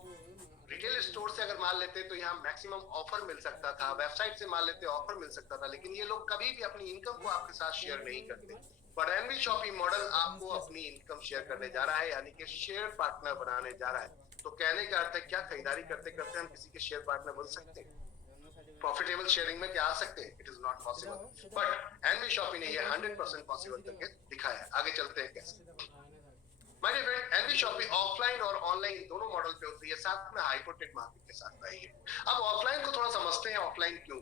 रिटेल स्टोर से अगर माल लेते तो यहाँ मैक्सिमम ऑफर मिल सकता था, वेबसाइट से माल लेते ऑफर मिल सकता था, लेकिन ये लोग कभी भी अपनी इनकम को आपके साथ शेयर नहीं करते। पर एनवी शॉपिंग मॉडल आपको अपनी इनकम शेयर करने जा रहा है, यानी कि शेयर पार्टनर बनाने जा रहा है। तो कहने का अर्थ है, क्या खरीदारी करते करते हम किसी के शेयर पार्टनर बन सकते हैं? प्रॉफिटेबल शेयरिंग में क्या आ सकते हैं? It is not possible, but NV shopping ने ये 100% पॉसिबल करके दिखाया है। आगे चलते हैं कैसे। My dear friend, NV shopping offline और ऑनलाइन दोनों मॉडल पे होती है, साथ में हाइपरटेक मार्केट के साथ आई है। अब ऑफलाइन को थोड़ा समझते हैं। ऑफलाइन क्यों?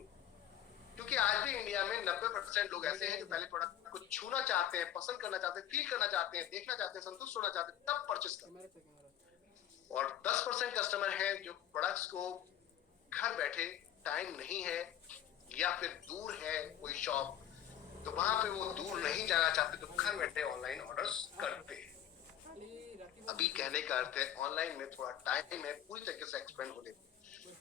क्योंकि आज भी इंडिया में 90% लोग ऐसे हैं जो पहले प्रोडक्ट को छूना चाहते हैं, पसंद करना चाहते हैं, फील करना चाहते हैं, देखना चाहते हैं, संतुष्ट होना चाहते हैं, तब परचेस करते हैं। और 10% कस्टमर हैं जो प्रोडक्ट्स को घर बैठे, टाइम नहीं है या फिर दूर है कोई शॉप, तो वहां पे वो दूर नहीं जाना चाहते, तो घर बैठे ऑनलाइन ऑर्डर्स करते हैं। अभी कहने का अर्थ है, ऑनलाइन में थोड़ा टाइम है पूरी तरीके से एक्सपेंड होने।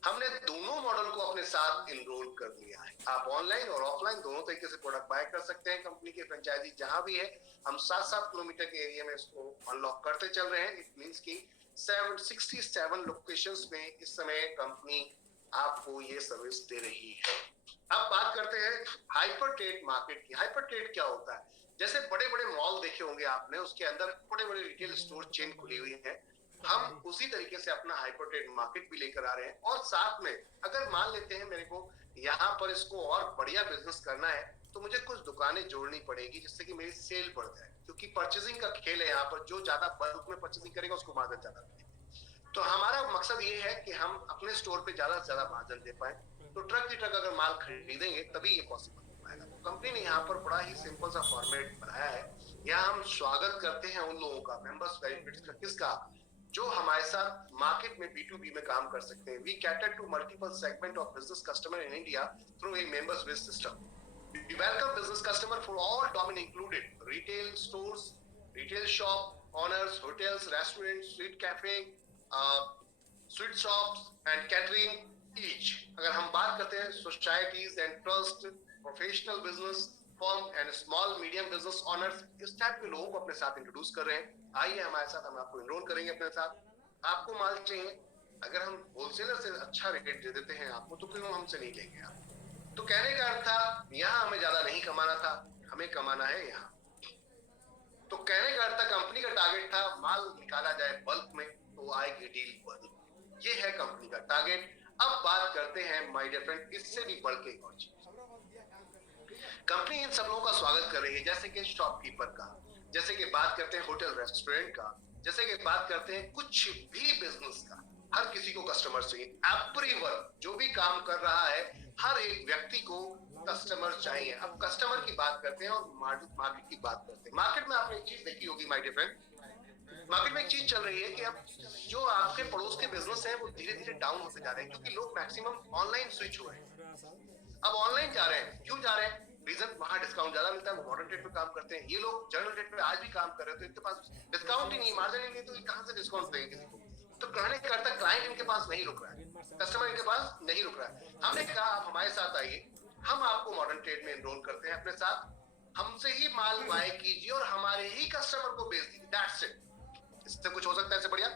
हमने दोनों मॉडल को अपने साथ इनरोल कर लिया है। आप ऑनलाइन और ऑफलाइन दोनों तरीके से प्रोडक्ट बाय कर सकते हैं। कंपनी के फ्रेंचाइजी जहां भी है, हम 7-7 किलोमीटर के एरिया में इसको अनलॉक करते चल रहे हैं। इट मींस कि 67 लोकेशंस में इस समय कंपनी आपको ये सर्विस दे रही है। अब बात करते हैं हाइपर ट्रेड मार्केट की। हाइपर ट्रेड क्या होता है? जैसे बड़े बड़े मॉल देखे होंगे आपने, उसके अंदर बड़े बड़े रिटेल स्टोर चेन खुली हुई है। हम उसी तरीके से अपना हाइपर ट्रेड मार्केट भी लेकर आ रहे हैं। और साथ में अगर मान लेते हैं मेरे को यहाँ पर इसको और बढ़िया बिजनेस करना है, तो मुझे कुछ दुकानें जोड़नी पड़ेगी जिससे कि मेरी सेल बढ़ जाए, क्योंकि परचेसिंग का खेल है यहाँ पर। जो ज्यादा बल्क में परचेसिंग करेगा उसको मार्जिन ज्यादा मिलेगा। तो हमारा मकसद ये है कि हम अपने स्टोर पे ज्यादा से ज्यादा मार्जिन दे पाए। तो ट्रक की ट्रक अगर माल खरीदेंगे तभी ये पॉसिबल हो पाएगा। तो कंपनी ने यहाँ पर बड़ा ही सिंपल सा फॉर्मेट बनाया है। यहाँ हम स्वागत करते हैं उन लोगों का, मेंबर्स बेनिफिट्स का, किसका? जो हमारे साथ मार्केट में B2B में काम कर सकते हैं। We cater to multiple segment of business customer in India through a members based system. We welcome business customer for all domain included retail stores, retail shop owners, hotels, restaurants, street cafe, sweet shops and catering each. अगर हम बात करते हैं societies and trust, professional business, firm and small medium business honours, इस type के लोगों को अपने साथ इंट्रोड्यूस कर रहे हैं। आइए हमारे साथ, हम आपको एनरोल करेंगे अपने साथ। आपको माल चाहिए, अगर हम होलसेलर से अच्छा रेट दे देते हैं आपको, तो क्यों हमसे नहीं लेंगे आप? तो कहने का अर्थ था, यहाँ हमें ज्यादा नहीं कमाना था, हमें कमाना है यहाँ। तो कहने का अर्थ था, कंपनी का टारगेट था माल निकाला जाए बल्क में तो आएगी डील बल्क। ये है कंपनी का टारगेट। अब बात करते हैं माय डियर फ्रेंड, इससे भी बढ़ के और चीज। कंपनी इन सब लोगों का स्वागत कर रही है, जैसे कि शॉपकीपर का, जैसे कि बात करते हैं होटल रेस्टोरेंट का, जैसे कि बात करते हैं कुछ भी बिजनेस का। हर किसी को कस्टमर चाहिए। एवरीवन जो भी काम कर रहा है, हर एक व्यक्ति को कस्टमर चाहिए। अब कस्टमर की बात करते हैं और मार्केट की बात करते हैं। मार्केट में आपने एक चीज देखी होगी माय डियर फ्रेंड, मार्केट में एक चीज चल रही है कि अब जो आपके पड़ोस के बिजनेस हैं वो धीरे धीरे डाउन होते जा रहे हैं, क्योंकि लोग मैक्सिमम ऑनलाइन स्विच हो रहे हैं। अब ऑनलाइन जा रहे हैं, क्यों जा रहे हैं? रीजन, वहां डिस्काउंट ज्यादा मिलता है, वो मॉडर्न ट्रेड पे काम करते हैं। ये लोग जनरल ट्रेड पे आज भी काम कर रहे हैं, तो इनके पास डिस्काउंट ही नहीं, मार्जिन ही नहीं, तो ये कहां से डिस्काउंट देंगे किसी को? तो कहने का अर्थ, क्लाइंट इनके पास नहीं रुक रहा है, कस्टमर इनके पास नहीं रुक रहा है। हमने कहा आप हमारे साथ आइए, हम आपको मॉडर्न ट्रेड में एनरोल करते हैं अपने साथ, हमसे ही माल बाय कीजिए और हमारे ही कस्टमर को बेच दीजिए। That's it. इससे कुछ हो सकता है इससे बढ़िया?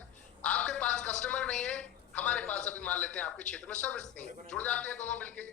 आपके पास कस्टमर नहीं है, हमारे पास अभी मान लेते हैं आपके क्षेत्र में सर्विस नहीं है, जुड़ जाते हैं दोनों मिलके।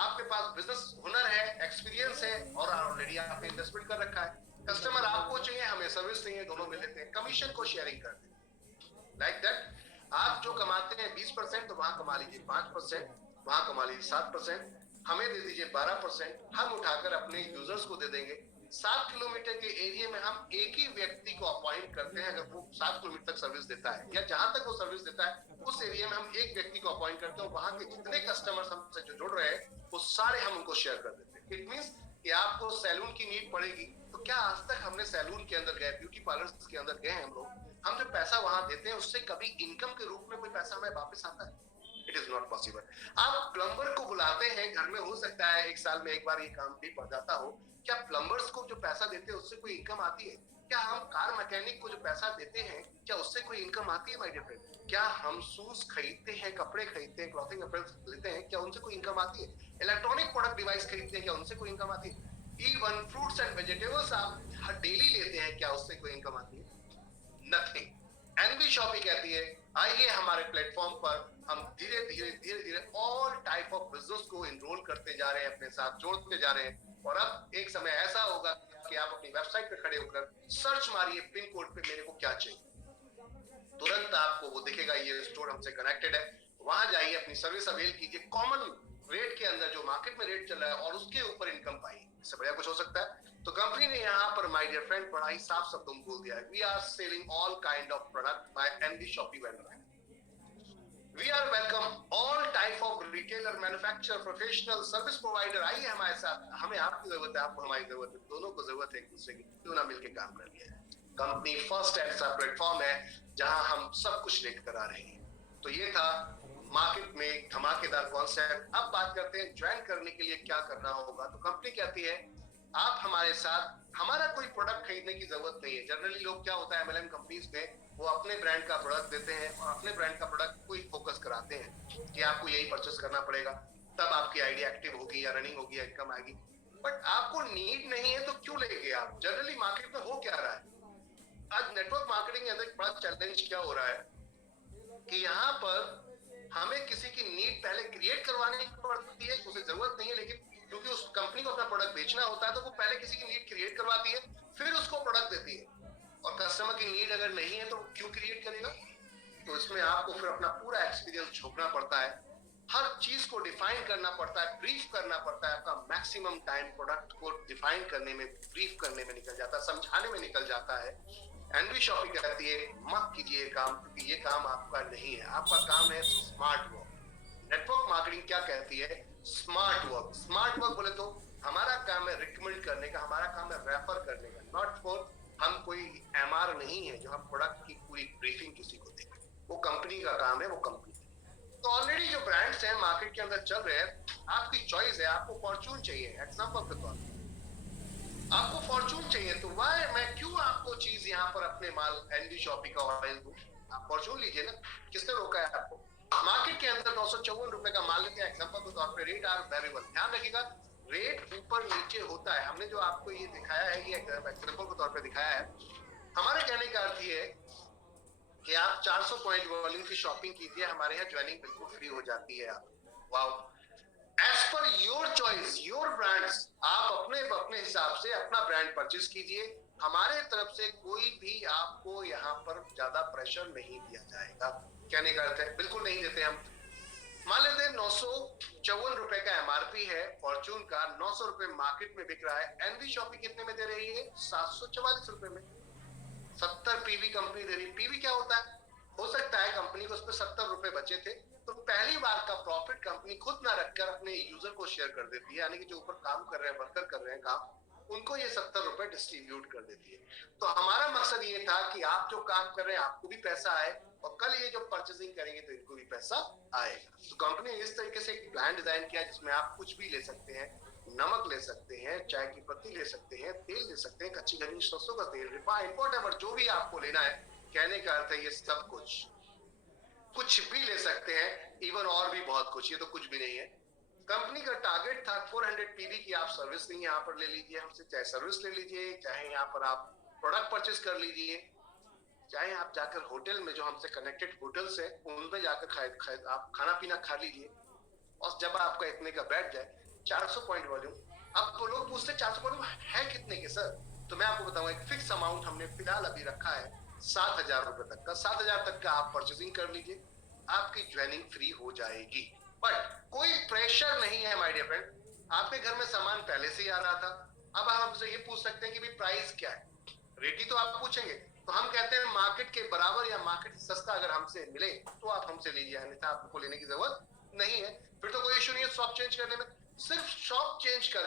आपके पास बिजनेस हुनर है, एक्सपीरियंस है, और ऑलरेडी आपने इन्वेस्टमेंट कर रखा है। कस्टमर आपको चाहिए, हमें सर्विस चाहिए, दोनों मिल लेते हैं, कमीशन को शेयरिंग करते हैं। Like that. आप जो कमाते हैं 20%, तो वहां कमा लीजिए 5%, वहां कमा लीजिए 7%, हमें दे दीजिए 12%, हम उठाकर अपने यूजर्स को दे देंगे। 7 किलोमीटर के एरिया में हम एक ही व्यक्ति को अपॉइंट करते हैं, अगर वो 7 किलोमीटर तक सर्विस देता है या जहां तक वो सर्विस देता है उस एरिया में हम एक व्यक्ति को अपॉइंट करते हैं, और वहां के जितने कस्टमर्स हमसे जो जुड़ रहे हैं वो सारे हम उनको शेयर कर देते हैं। इट मींस कि आपको सैलून की नीड पड़ेगी, तो क्या आज तक हमने सैलून के अंदर गए, ब्यूटी पार्लर के अंदर गए हैं हम लोग? हम जो पैसा वहां देते हैं उससे कभी इनकम के रूप में कोई पैसा हमें वापस आता है? It is not possible. आप प्लम्बर को बुलाते हैं घर में, हो सकता है एक साल में एक बार ये काम भी पड़ जाता हो। क्या प्लम्बर्स को जो पैसा देते हैं उससे कोई इनकम आती है? क्या हम कार मैकेनिक को जो पैसा देते हैं, क्या उससे कोई इनकम आती है माय डियर फ्रेंड? क्या हम शूज खरीदते हैं, कपड़े खरीदते हैं, क्लॉथिंग अपीयरेंस लेते हैं, क्या उनसे कोई इनकम आती है? इलेक्ट्रॉनिक प्रोडक्ट डिवाइस खरीदते हैं, क्या उनसे कोई इनकम आती है? इवन फ्रूट्स एंड वेजिटेबल्स आप डेली लेते हैं, क्या उससे कोई इनकम आती है? नथिंग। एनबी शॉपी कहती है, आइए हमारे प्लेटफॉर्म पर, हम धीरे धीरे ऑल टाइप ऑफ बिजनेस को इनरोल करते जा रहे हैं, अपने साथ जोड़ते जा रहे हैं। और अब एक समय ऐसा होगा कि आप अपनी वेबसाइट पे खड़े होकर सर्च मारिए पिन कोड पे मेरे को क्या चाहिए, तुरंत आपको वो दिखेगा, ये स्टोर हमसे कनेक्टेड है। वहां जाइए, अपनी सर्विस अवेल कीजिए, कॉमन रेट के अंदर जो मार्केट में रेट चल रहा है, और उसके ऊपर इनकम पाइए। इससे बढ़िया कुछ हो सकता है? तो कंपनी ने यहाँ पर माय डियर फ्रेंड बड़ा ही साफ शब्दों में बोल दिया है, we are selling all kind of product by NV shoppy vendor. We are welcome all type of retailer, manufacturer, professional, service provider. आइए हमारे साथ, हमें आपकी जरूरत है, आपको हमारी जरूरत है, दोनों को जरूरत है एक दूसरे की, क्यों ना मिलकर काम कर लिया। कंपनी फर्स्ट ऐसा प्लेटफॉर्म है जहां हम सब कुछ लेकर आ रहे हैं। तो ये था मार्केट में धमाकेदार कॉन्सेप्ट। अब बात करते हैं ज्वाइन करने के लिए क्या करना होगा। तो कंपनी कहती है आप हमारे साथ, हमारा कोई प्रोडक्ट खरीदने की जरूरत नहीं है। जनरली लोग क्या होता है एमएलएम कंपनीज में, वो अपने ब्रांड का प्रोडक्ट देते हैं और अपने ब्रांड का प्रोडक्ट को ही फोकस कराते हैं कि आपको यही परचेस करना पड़ेगा, तब आपकी आईडी एक्टिव होगी या रनिंग होगी या इनकम आएगी। बट आपको नीड नहीं है तो क्यों लेंगे आप? जनरली मार्केट में हो क्या रहा है आज, नेटवर्क मार्केटिंग के अंदर एक बड़ा चैलेंज क्या हो रहा है कि यहाँ पर हमें किसी की नीड पहले क्रिएट करवानी पड़ती है, उसे जरूरत नहीं है, लेकिन क्योंकि उस कंपनी को अपना प्रोडक्ट बेचना होता है तो वो पहले किसी की नीड क्रिएट करवाती है, फिर उसको प्रोडक्ट देती है। और कस्टमर की नीड अगर नहीं है तो क्यों क्रिएट करेगा? तो इसमें आपको फिर अपना पूरा एक्सपीरियंस झोंकना पड़ता है, हर चीज को डिफाइन करना पड़ता है, ब्रीफ करना पड़ता है। आपका मैक्सिमम टाइम प्रोडक्ट को डिफाइन करने में, ब्रीफ करने में निकल जाता है, समझाने में निकल जाता है। एनबी शॉपी कहती है मत कीजिए काम, क्योंकि ये काम आपका नहीं है, आपका काम है स्मार्ट वर्क। नेटवर्क मार्केटिंग क्या कहती है? Smart work. स्मार्ट वर्क बोले तो हमारा काम है रिकमेंड करने का, हमारा काम है रेफर करने का, नॉट फॉर, हम कोई एमआर नहीं है जो हम प्रोडक्ट की पूरी ब्रीफिंग किसी को दें, वो कंपनी का काम है, वो कंपनी। तो ऑलरेडी जो ब्रांड्स हैं मार्केट के अंदर चल रहे हैं, आपकी चॉइस है, आपको फॉर्चून चाहिए एग्जांपल के तौर पर, आपको फॉर्चून चाहिए, तो वाई मैं क्यों आपको चीज यहाँ पर अपने माल एनबी शॉपी का ऑयल दूं? आप फॉर्चून लीजिए ना, किसने रोका है आपको? मार्केट के अंदर 954 रुपए का माल लेते हैं एग्जांपल के तौर पे, रेट आर वेरिएबल। ध्यान रखिएगा रेट ऊपर नीचे होता है। हमने जो आपको ये दिखाया है, ये एग्जाम्पल के तौर पे दिखाया है। हमारे कहने का अर्थ ये है कि आप 400 पॉइंट वॉल्यूम की शॉपिंग कीजिए, हमारे यहाँ ज्वाइनिंग बिल्कुल फ्री हो जाती है। Wow, as per your choice, your brands, आप अपने अपने हिसाब से अपना ब्रांड परचेज कीजिए। हमारे तरफ से कोई भी आपको यहाँ पर ज्यादा प्रेशर नहीं दिया जाएगा। कहने का अर्थ है बिल्कुल नहीं देते हम। मान लेते हैं 954 रुपए का एमआरपी है फॉर्चून का, 900 रुपए मार्केट में बिक रहा है, एनवी शॉपी कितने में दे रही है? 744 रुपए में। 70 पीवी कंपनी दे रही है। पीवी क्या होता है? हो सकता है कंपनी को उस पर 70 रुपए बचे थे, तो पहली बार का प्रॉफिट कंपनी खुद ना रखकर अपने यूजर को शेयर कर देती है, यानी कि जो ऊपर काम कर रहे हैं, वर्कर कर रहे हैं काम, उनको ये 70 रुपए डिस्ट्रीब्यूट कर देती है। तो हमारा मकसद ये था कि आप जो काम कर रहे हैं आपको भी पैसा आए, और कल ये जो परचेसिंग करेंगे तो इनको भी पैसा आएगा। तो कंपनी ने इस तरीके से एक प्लान डिजाइन किया जिसमें आप कुछ भी ले सकते हैं। नमक ले सकते हैं, चाय की पत्ती ले सकते हैं, तेल ले सकते हैं, कच्ची घनी सरसों का तेल, रिफाइंड, व्हाटएवर जो भी आपको लेना है। कहने का अर्थ है ये सब कुछ भी ले सकते हैं, इवन और भी बहुत कुछ, ये तो कुछ भी नहीं है। कंपनी का टारगेट था 400 पीवी की आप सर्विस नहीं यहाँ पर ले लीजिए हमसे, चाहे सर्विस ले लीजिए, चाहे यहाँ पर आप प्रोडक्ट परचेज कर लीजिए, चाहे आप जाकर होटल में जो हमसे कनेक्टेड होटल्स है उनमें जाकर आप खाना पीना खा लीजिए। और जब आपका इतने का बैठ जाए 400 पॉइंट वॉल्यूम, अब तो लोग पूछते 400 वॉल्यूम है कितने के सर? तो मैं आपको बताऊंगा, एक फिक्स अमाउंट हमने फिलहाल अभी रखा है 7,000 रुपए तक का। 7,000 तक का आप परचेसिंग कर लीजिए, आपकी ज्वाइनिंग फ्री हो जाएगी। बट कोई प्रेशर नहीं है माय डियर फ्रेंड। आपके घर में सामान पहले से ही आ रहा था, अब आप हमसे ये पूछ सकते हैं कि भाई प्राइस क्या है, रेट ही तो आप पूछेंगे। तो हम कहते हैं मार्केट के बराबर या मार्केट से सस्ता अगर हमसे मिले तो आप हमसे लीजिए, अन्यथा आपको लेने की जरूरत नहीं है। फिर तो कोई इशू नहीं है शॉप चेंज करने में। सिर्फ शॉप चेंज कर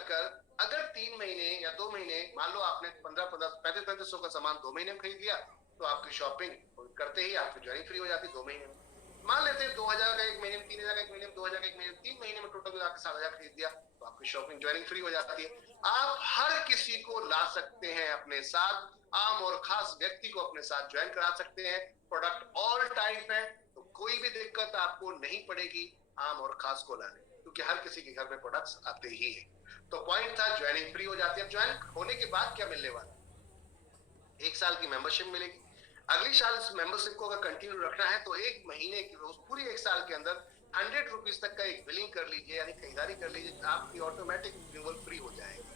अगर 3 महीने या 2 महीने, मान लो आपने 3500 का सामान 2 महीने में खरीद लिया, तो आपकी शॉपिंग करते ही आपकी ज्वाइनिंग फ्री हो जाती है 2 महीने में। मान लेते हैं 2,000 का 1 महीने में, 3,000 का 1 महीने में, 2,000 का 1 महीने में, 3 महीने में टोटल मिला के 7,000 खरीद दिया, तो आपकी शॉपिंग ज्वाइनिंग फ्री हो जाती है। आप हर किसी को ला सकते हैं अपने साथ, आम और खास व्यक्ति को अपने साथ ज्वाइन करा सकते हैं। प्रोडक्ट ऑल टाइप है, तो कोई भी दिक्कत आपको नहीं पड़ेगी आम और खास को लाने, क्योंकि हर किसी के घर में प्रोडक्ट्स आते ही है। तो पॉइंट था ज्वाइनिंग फ्री हो जाती है। अब ज्वाइन होने के बाद क्या मिलने वाला? 1 साल की मेंबरशिप मिलेगी। अगली साल इस मेंबरशिप को अगर कंटिन्यू रखना है तो 1 महीने की रोज पूरी 1 साल के अंदर 100 रुपीज तक का एक बिलिंग कर लीजिए, यानी खरीदारी कर लीजिए, आपकी ऑटोमेटिक रिन्यूअल फ्री हो जाएगी।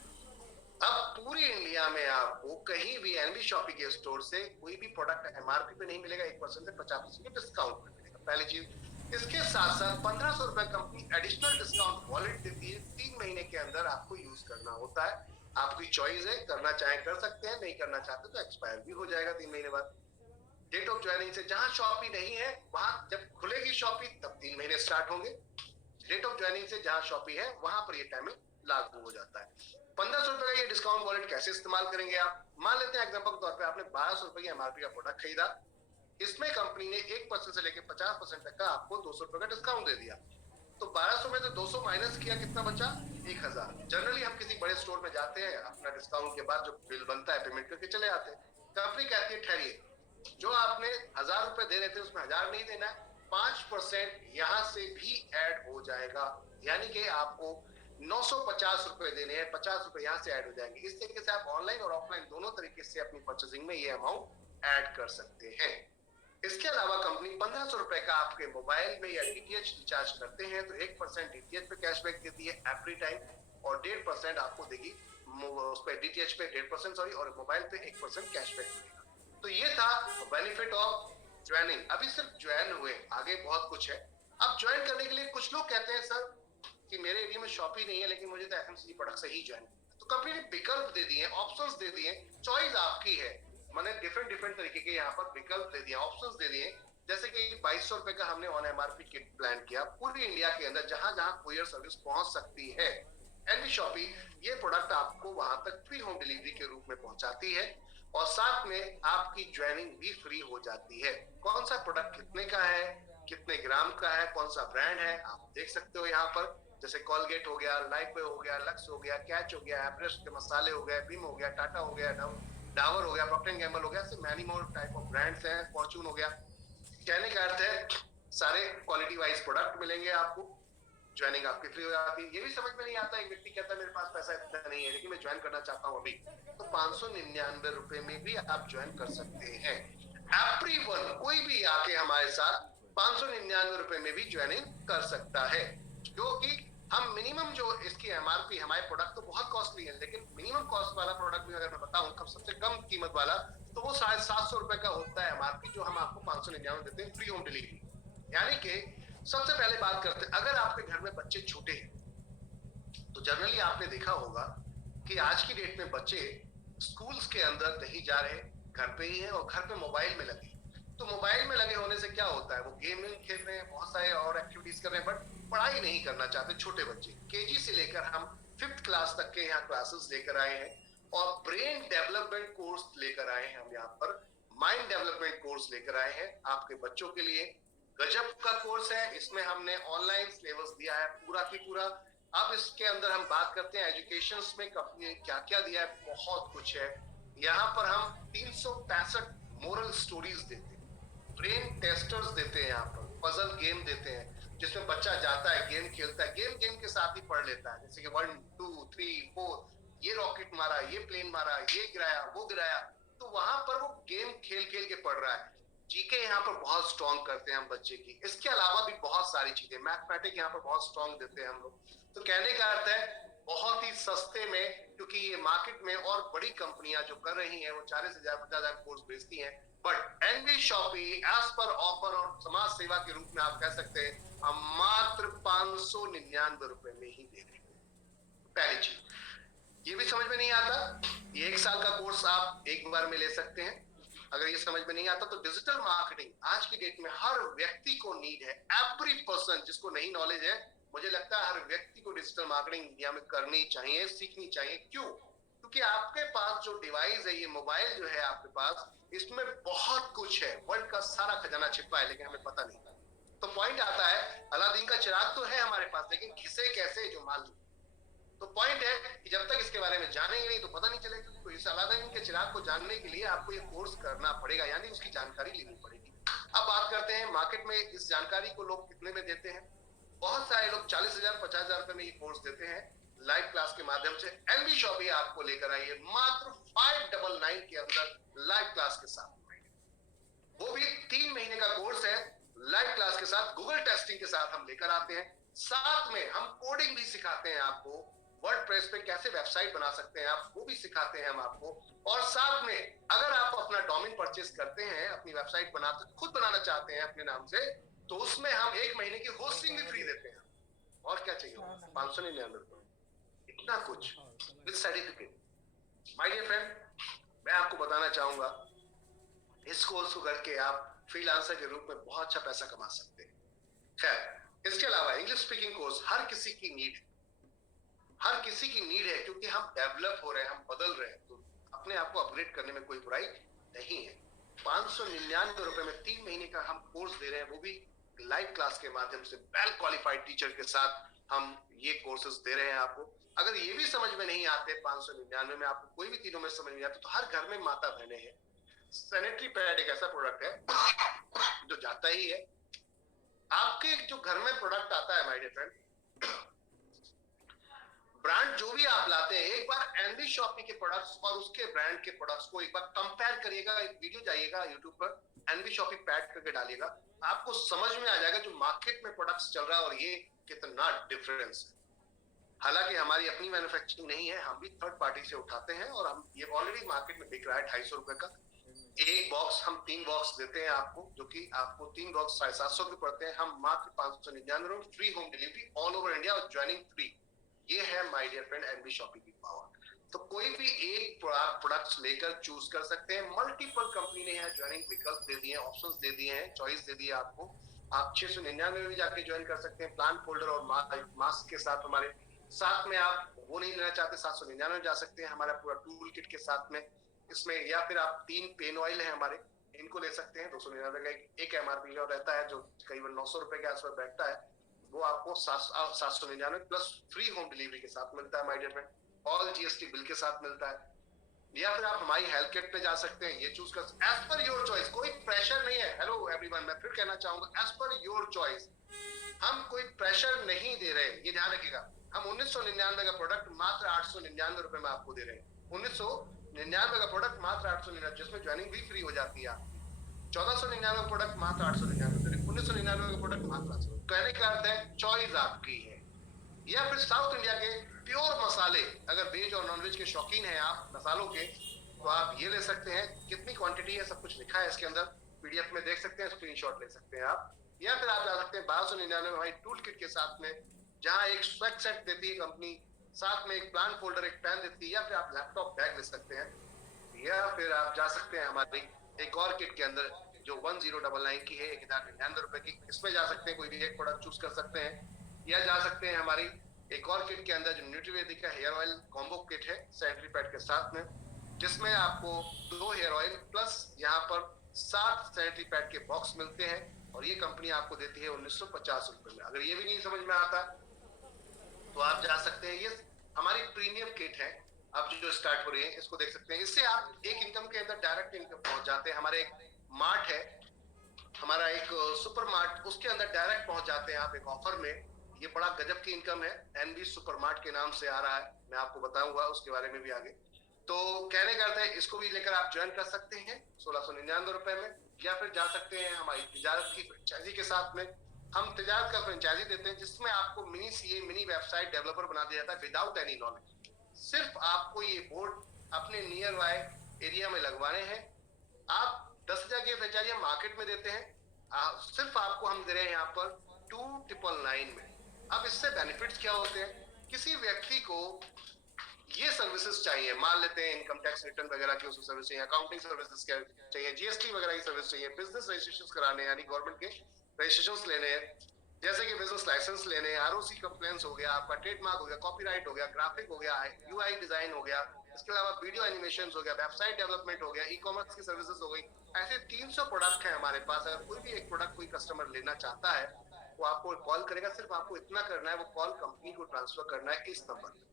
अब पूरी इंडिया में आपको कहीं भी एनबी शॉपी के स्टोर से कोई भी प्रोडक्ट एमआरपी पे नहीं मिलेगा, 1% से 50% डिस्काउंट पे मिलेगा, पहली चीज। इसके साथ साथ 1,500 रुपए कंपनी एडिशनल डिस्काउंट वॉलेट देती है, 3 महीने के अंदर आपको यूज करना होता है। आपकी चॉइस है, करना चाहे कर सकते हैं, नहीं करना चाहते तो एक्सपायर भी हो जाएगा 3 महीने बाद। डेट ऑफ ज्वाइनिंग से जहां शॉपी नहीं है वहां जब खुलेगी शॉपी तब 3 महीने स्टार्ट होंगे। डेट ऑफ ज्वाइनिंग से जहां शॉपी है वहां पर ये टाइमिंग लागू हो जाता है। 1,500 रुपए का ये डिस्काउंट वॉलेट कैसे इस्तेमाल करेंगे आप? मान लेते हैं एग्जांपल के तौर पे आपने 1,200 रुपए की एमआरपी का प्रोडक्ट खरीदा, इसमें कंपनी ने 1% से लेकर 50% तक का आपको 200 रुपए का डिस्काउंट दे दिया, तो 1,200 में से 200 माइनस किया, कितना बचा? 1,000। जनरली हम किसी बड़े स्टोर में जाते हैं, अपना डिस्काउंट के बाद जो बिल बनता है पेमेंट करके चले आते हैं। कंपनी कहती है ठहरिए, जो आपने 1,000 रुपए दे रहे थे उसमें 1,000 नहीं देना है, 5% यहां से भी ऐड हो जाएगा, यानी कि आपको 950 रुपए देने हैं, 50 रुपए यहां से ऐड हो जाएंगे। इस तरीके से आप ऑनलाइन और ऑफलाइन दोनों तरीके से अपनी परचेसिंग में ये अमाउंट ऐड कर सकते हैं। इसके अलावा कंपनी 1,500 रुपए का आपके मोबाइल में या डीटीएच रिचार्ज करते हैं तो 1% डीटीएच पे कैशबैक देती है एवरी टाइम, और 1.5% आपको देगी उस पे डीटीएच पे 1.5% सॉरी, और मोबाइल पे 1% कैशबैक मिलेगा। तो ये था बेनिफिट ऑफ ज्वाइनिंग। अभी सिर्फ ज्वाइन हुए, आगे बहुत कुछ है। अब ज्वाइन करने के लिए कुछ लोग कहते हैं सर कि मेरे एरिया में शॉप ही नहीं है, लेकिन मुझे तो एफएमसीजी प्रोडक्ट से ही ज्वाइन। तो कंपनी ने विकल्प दे दिए, ऑप्शंस दे दिए, चॉइस आपकी है। मैंने डिफरेंट तरीके के यहाँ पर विकल्प दे दिए, ऑप्शंस दे दिए। जैसे कि 2,200 रुपए का हमने ऑन एमआरपी किट प्लान किया, पूरी इंडिया के अंदर जहां जहां कुरियर सर्विस पहुंच सकती है, एनवी शॉपी ये प्रोडक्ट आपको वहां तक फ्री होम डिलीवरी के रूप में पहुंचाती है, और साथ में आपकी ज्वाइनिंग भी फ्री हो जाती है। कौन सा प्रोडक्ट कितने का है, कितने ग्राम का है, कौन सा ब्रांड है, आप देख सकते हो यहाँ पर। जैसे कॉलगेट हो गया, लाइफबॉय हो गया, लक्स हो गया, कैच हो गया, एवरेस्ट के मसाले हो गए, बिम हो गया, टाटा हो गया, डावर हो गया, प्रॉक्टर एंड गैम्बल हो गया, ऐसे many more type of brands हैं, फॉर्चून हो गया। कहने का अर्थ है सारे क्वालिटी वाइज प्रोडक्ट मिलेंगे आपको, ज्वाइनिंग आपकी फ्री हो जाती है। ये भी समझ में नहीं आता, एक व्यक्ति कहता है मेरे पास पैसा इतना नहीं है लेकिन मैं ज्वाइन करना चाहता हूँ अभी, तो 599 रुपए में भी आप ज्वाइन कर सकते हैं। एवरीवन, कोई भी आके हमारे साथ 599 रुपए में भी ज्वाइनिंग कर सकता है, क्योंकि हम मिनिमम जो इसकी एमआरपी, हमारे प्रोडक्ट तो बहुत कॉस्टली है लेकिन मिनिमम कॉस्ट वाला प्रोडक्ट भी अगर मैं बताऊं कब सबसे कम कीमत वाला, तो वो 750 रुपए का होता है एमआरपी, जो हम आपको 599 देते हैं, फ्री होम डिलीवरी। यानी कि सबसे पहले बात करते हैं, अगर आपके घर में बच्चे छोटे हैं तो जनरली आपने देखा होगा कि आज की डेट में बच्चे स्कूल्स के अंदर नहीं जा रहे, घर पे ही हैं और घर पे मोबाइल में लगे। तो मोबाइल में लगे होने से क्या होता है, वो गेमिंग खेल रहे हैं, बहुत सारे और एक्टिविटीज कर रहे हैं, बट पढ़ाई नहीं करना चाहते। छोटे बच्चे केजी से लेकर हम 5th क्लास तक के यहाँ क्लासेस लेकर आए हैं और ब्रेन डेवलपमेंट कोर्स लेकर आए हैं हम यहाँ पर, माइंड डेवलपमेंट कोर्स लेकर आए हैं आपके बच्चों के लिए। गजब का कोर्स है, इसमें हमने ऑनलाइन सिलेबस दिया है पूरा की पूरा। अब इसके अंदर हम बात करते हैं एजुकेशन में कंपनी ने क्या क्या दिया है, बहुत कुछ है। यहाँ पर हम 365 मोरल स्टोरीज देते हैं, ब्रेन टेस्टर्स देते हैं, यहाँ पर पजल गेम देते हैं जिसमें बच्चा जाता है, गेम खेलता है, गेम गेम के साथ ही पढ़ लेता है, जैसे कि 1 2 3 4, ये रॉकेट मारा, ये प्लेन मारा, ये गिराया, वो गिराया, तो वहां पर वो गेम खेल खेल के पढ़ रहा है। जीके यहाँ पर बहुत स्ट्रॉन्ग करते हैं हम बच्चे की, इसके अलावा भी बहुत सारी चीजें, मैथमेटिक्स यहाँ पर बहुत स्ट्रॉन्ग देते हैं हम लोग। तो कहने का अर्थ है बहुत ही सस्ते में, क्योंकि ये मार्केट में और बड़ी कंपनियां जो कर रही हैं वो 40,000 50,000 कोर्स बेचती हैं, but NV shoppy as per offer और समाज सेवा के रूप में आप कह सकते हैं हम मात्र 599 रुपए में ही दे रहे हैं। पहली चीज ये भी समझ में नहीं आता, ये 1 साल का कोर्स आप एक बार में ले सकते हैं। अगर ये समझ में नहीं आता तो डिजिटल मार्केटिंग आज की डेट में हर व्यक्ति को नीड है, एवरी पर्सन जिसको नहीं नॉलेज है, मुझे लगता है हर व्यक्ति को डिजिटल मार्केटिंग इंडिया में करनी चाहिए, सीखनी चाहिए। क्यों? क्योंकि आपके पास जो डिवाइस है, ये मोबाइल जो है आपके पास, इसमें बहुत कुछ है, वर्ल्ड का सारा खजाना छिपा है लेकिन हमें पता नहीं। तो पॉइंट आता है, अलादीन का चिराग तो है हमारे पास लेकिन घिसे कैसे जो मालूम। तो पॉइंट है कि जब तक इसके बारे में जानेंगे नहीं तो पता नहीं चलेगा। तो इस अलादीन के चिराग को जानने के लिए आपको ये कोर्स करना पड़ेगा, यानी उसकी जानकारी लेनी पड़ेगी। अब बात करते हैं मार्केट में इस जानकारी को लोग कितने में देते हैं। बहुत सारे लोग 40,000 50,000 रुपए में ये कोर्स देते हैं लाइव क्लास के माध्यम से। एनवी शॉपी आपको लेकर आइए मात्र 599 के अंदर लाइव क्लास के साथ, वो भी 3 महीने का कोर्स है लाइव क्लास के साथ, गूगल टेस्टिंग के साथ हम लेकर आते हैं। साथ में हम कोडिंग भी सिखाते हैं आपको, वर्डप्रेस पे कैसे वेबसाइट बना सकते हैं आप, वो भी सिखाते हैं हम आपको। और साथ में अगर आप अपना डोमेन परचेस करते हैं, अपनी वेबसाइट बनाते खुद बनाना चाहते हैं अपने नाम से, तो उसमें हम 1 महीने की होस्टिंग भी फ्री देते हैं। और क्या चाहिए, 599 रुपए, इतना कुछ with certificate. My dear friend, मैं आपको बताना चाहूंगा इस कोर्स को करके आप फ्रीलांसर के रूप में बहुत अच्छा पैसा कमा सकते हैं। खैर, इसके अलावा इंग्लिश स्पीकिंग कोर्स हर किसी की नीड है, हर किसी की नीड है, क्योंकि हम डेवलप हो रहे हैं, हम बदल रहे हैं, तो अपने आप को अपग्रेड करने में कोई बुराई नहीं है। 599 रुपए में 3 महीने का हम कोर्स दे रहे हैं, वो भी लाइव क्लास के माध्यम से वेल क्वालिफाइड टीचर के साथ हम ये कोर्सेज दे रहे हैं आपको। अगर ये भी समझ में नहीं आते 599 में, आपको कोई भी तीनों में समझ नहीं आता, तो हर घर में माता बहने हैं। सैनिटरी पैड एक ऐसा प्रोडक्ट है जो जाता ही है आपके जो घर में प्रोडक्ट आता है। माय डियर फ्रेंड, ब्रांड जो भी आप लाते हैं, एक बार एनवी शॉपी के प्रोडक्ट्स और उसके ब्रांड के प्रोडक्ट्स को एक बार कंपेयर करिएगा। एक वीडियो जाइएगा यूट्यूब पर, एनवी शॉपी पैड करके डालिएगा, आपको समझ में आ जाएगा जो मार्केट में प्रोडक्ट्स चल रहा है और ये कितना डिफरेंस है। हालांकि हमारी अपनी मैन्युफैक्चरिंग नहीं है, हम भी थर्ड पार्टी से उठाते हैं और हम ये ऑलरेडी मार्केट में बिक रहा है 250 रुपए का एक बॉक्स। हम 3 बॉक्स देते हैं आपको, जो कि आपको 3 बॉक्स 750 के पड़ते हैं। हम मात्र 599 free home delivery all over India और ज्वाइनिंग फ्री। ये है my dear friend NV shoppy की पावर। तो कोई भी एक प्रोडक्ट्स लेकर चूज कर सकते हैं। मल्टीपल कंपनी ने यहाँ ज्वाइनिंग विकल्प दे दिए हैं, ऑप्शंस दे दिए हैं, चॉइस दे दी है आपको। आप 699 में भी जाके ज्वाइन कर सकते हैं प्लान फोल्डर और मास्क के साथ। हमारे साथ में आप वो नहीं लेना चाहते 799 में जा सकते हैं हमारा पूरा टूल किट के साथ में इसमें, या फिर आप 3 पेन ऑयल है हमारे, इनको ले सकते हैं। 299 का एक एमआरपी का रहता है जो करीबन 900 रुपए के आसपास बैठता है, वो आपको 799 प्लस फ्री होम डिलीवरी के साथ मिलता है my dear friend, all GST bill के साथ मिलता है। या फिर आप हमारी हेल्थ किट पे जा सकते हैं, ये चूज कर एज पर योर चॉइस, कोई प्रेशर नहीं है। हेलो एवरीवन, मैं फिर कहना चाहूंगा एज पर योर चॉइस। हम कोई प्रेशर नहीं दे रहे, ये ध्यान रखिएगा। हम 1999 का प्रोडक्ट मात्र 899 रुपए में आपको दे रहे हैं। 1999 का प्रोडक्ट मात्र 899, जिसमें ज्वाइनिंग भी फ्री हो जाती है। 1499 का प्रोडक्ट मात्र 899, 1999 का प्रोडक्ट मात्र 800। कहने का अर्थ है चॉइस आपकी है। या फिर साउथ इंडिया के प्योर मसाले, अगर वेज और नॉन वेज के शौकीन हैं आप मसालों के, तो आप ये ले सकते हैं। कितनी क्वांटिटी है सब कुछ लिखा है इसके अंदर, पीडीएफ में देख सकते हैं, स्क्रीनशॉट ले सकते हैं आप। या फिर आप जा सकते हैं 1299 में हमारी टूल किट के साथ में, जहां एक स्वेट सेट देती है कंपनी, साथ में एक प्लान फोल्डर, एक पेन देती है। या फिर आप लैपटॉप बैग ले सकते हैं। या फिर आप जा सकते हैं हमारी एक और किट के अंदर जो 1099 की है, 1099 रुपए की, इसमें जा सकते हैं, कोई भी एक प्रोडक्ट चूज कर सकते हैं। या जा सकते हैं हमारी एक और किट के अंदर जो न्यूट्रीवेदिक का हेयर ऑयल कॉम्बो किट है सैनिटरी पैड के साथ में, जिसमें आपको 2 हेयर ऑयल प्लस यहाँ पर 7 सैनिटरी पैड के बॉक्स मिलते हैं। और ये कंपनी आपको देती है 1950 रुपए में। अगर ये भी नहीं समझ में आता तो आप जा सकते हैं, ये हमारी प्रीमियम किट है अब जो स्टार्ट हो रही है, इसको देख सकते हैं। इससे आप एक इनकम के अंदर डायरेक्ट इनकम पहुंच जाते हैं। हमारे एक मार्ट है, हमारा एक सुपर मार्ट, उसके अंदर डायरेक्ट पहुंच जाते हैं आप एक ऑफर में। ये बड़ा गजब की इनकम है, एनबी सुपर मार्ट के नाम से आ रहा है, मैं आपको बताऊंगा उसके बारे में भी आगे। तो कहने का अर्थ है इसको भी लेकर आप ज्वाइन कर सकते हैं 1699 रुपए में। या फिर जा सकते हैं हमारी तिजारत की फ्रेंचाइजी के साथ में। हम तिजारत का फ्रेंचाइजी देते हैं जिसमें आपको mini CA, mini website developer बना दिया जाता है विदाउट एनी नॉलेज। सिर्फ आपको ये बोर्ड अपने नियर बाय एरिया में लगवाने हैं। आप 10,000 की फ्रेंचाइजी हम मार्केट में देते हैं, सिर्फ आपको हम दे रहे हैं यहाँ पर 2999 में। अब इससे बेनिफिट्स क्या होते हैं? किसी व्यक्ति को ये सर्विसेज चाहिए, मान लेते हैं इनकम टैक्स रिटर्न वगैरह की उसको सर्विस चाहिए, अकाउंटिंग सर्विसेज चाहिए, जीएसटी वगैरह की सर्विस चाहिए, बिजनेस रजिस्ट्रेशन कराने यानी गवर्नमेंट के रजिस्ट्रेशन लेने हैं, जैसे कि बिजनेस लाइसेंस लेने, आरओसी कंप्लेंट्स हो गया, आपका ट्रेडमार्क हो गया, कॉपीराइट हो गया, ग्राफिक हो गया, यूआई डिजाइन हो गया, इसके अलावा वीडियो एनिमेशन हो गया, वेबसाइट डेवलपमेंट हो गया, ई कॉमर्स की सर्विसेज हो गई। ऐसे 300 प्रोडक्ट है हमारे पास। अगर कोई भी एक प्रोडक्ट कोई कस्टमर लेना चाहता है वो आपको कॉल करेगा। सिर्फ आपको इतना करना है, वो कॉल कंपनी को ट्रांसफर करना है इस नंबर पे।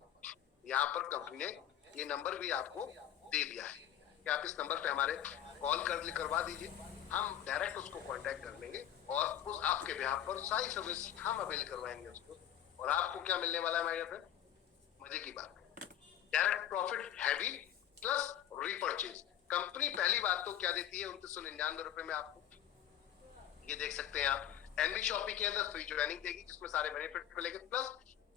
यहाँ पर कंपनी ने ये नंबर भी आपको दे दिया है कि आप इस नंबर पे हमारे कॉल करवा दीजिए, हम डायरेक्ट उसको कांटेक्ट कर लेंगे और उस आपके बिहाफ पर सारी सर्विस हम अवेल करवाएंगे उसको। और आपको क्या मिलने वाला है माय डियर फ्रेंड? मजे की बात, direct profit heavy plus repurchase. Company पहली बात तो क्या देती है 2999 रुपए में आपको, ये देख सकते हैं आप। एनबी शॉपी के अंदर फ्री ज्वाइनिंग देगी जिसमें सारे बेनिफिट मिलेंगे, प्लस